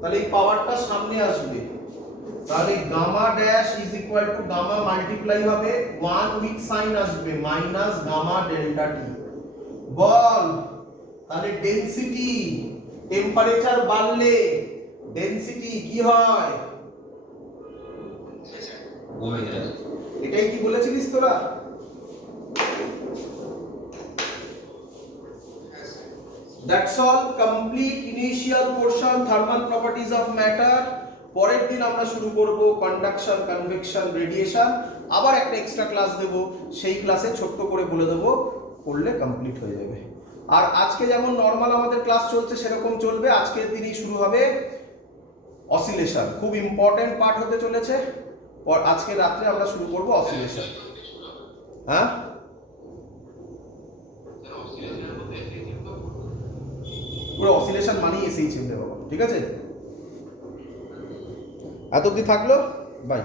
তাহলে এই পাওয়ারটা সামনে আসবে, তাহলে gamma dash is equal to gamma multiply হবে 1 উইথ সাইন আসবে মাইনাস গামা ডেল্টা টি। বল তাহলে ডেনসিটি টেম্পারেচার বাড়লে ডেনসিটি কি হয়? কমে যায়। এটাই কি বলেছিলিস তোরা? That's all. Complete initial portion thermal properties of matter. পরের দিন আমরা শুরু করব কন্ডাকশন, কনভেকশন, রেডিয়েশন। আবার একটা এক্সট্রা ক্লাস দেব, সেই ক্লাসে ছোট্ট করে বলে দেব, করলে কমপ্লিট হয়ে যাবে। আর আজকে যেমন নর্মাল আমাদের ক্লাস চলছে সেরকম চলবে। আজকের দিনই শুরু হবে অসিলেশন, খুব ইম্পর্টেন্ট পার্ট হতে চলেছে। আজকে রাত্রে আমরা শুরু করব অসিলেশন। হ্যাঁ, পুরো অসিলেশন মানেই এসেই চিনতে পাবো। ঠিক আছে, এত অবধি থাকলো, বাই।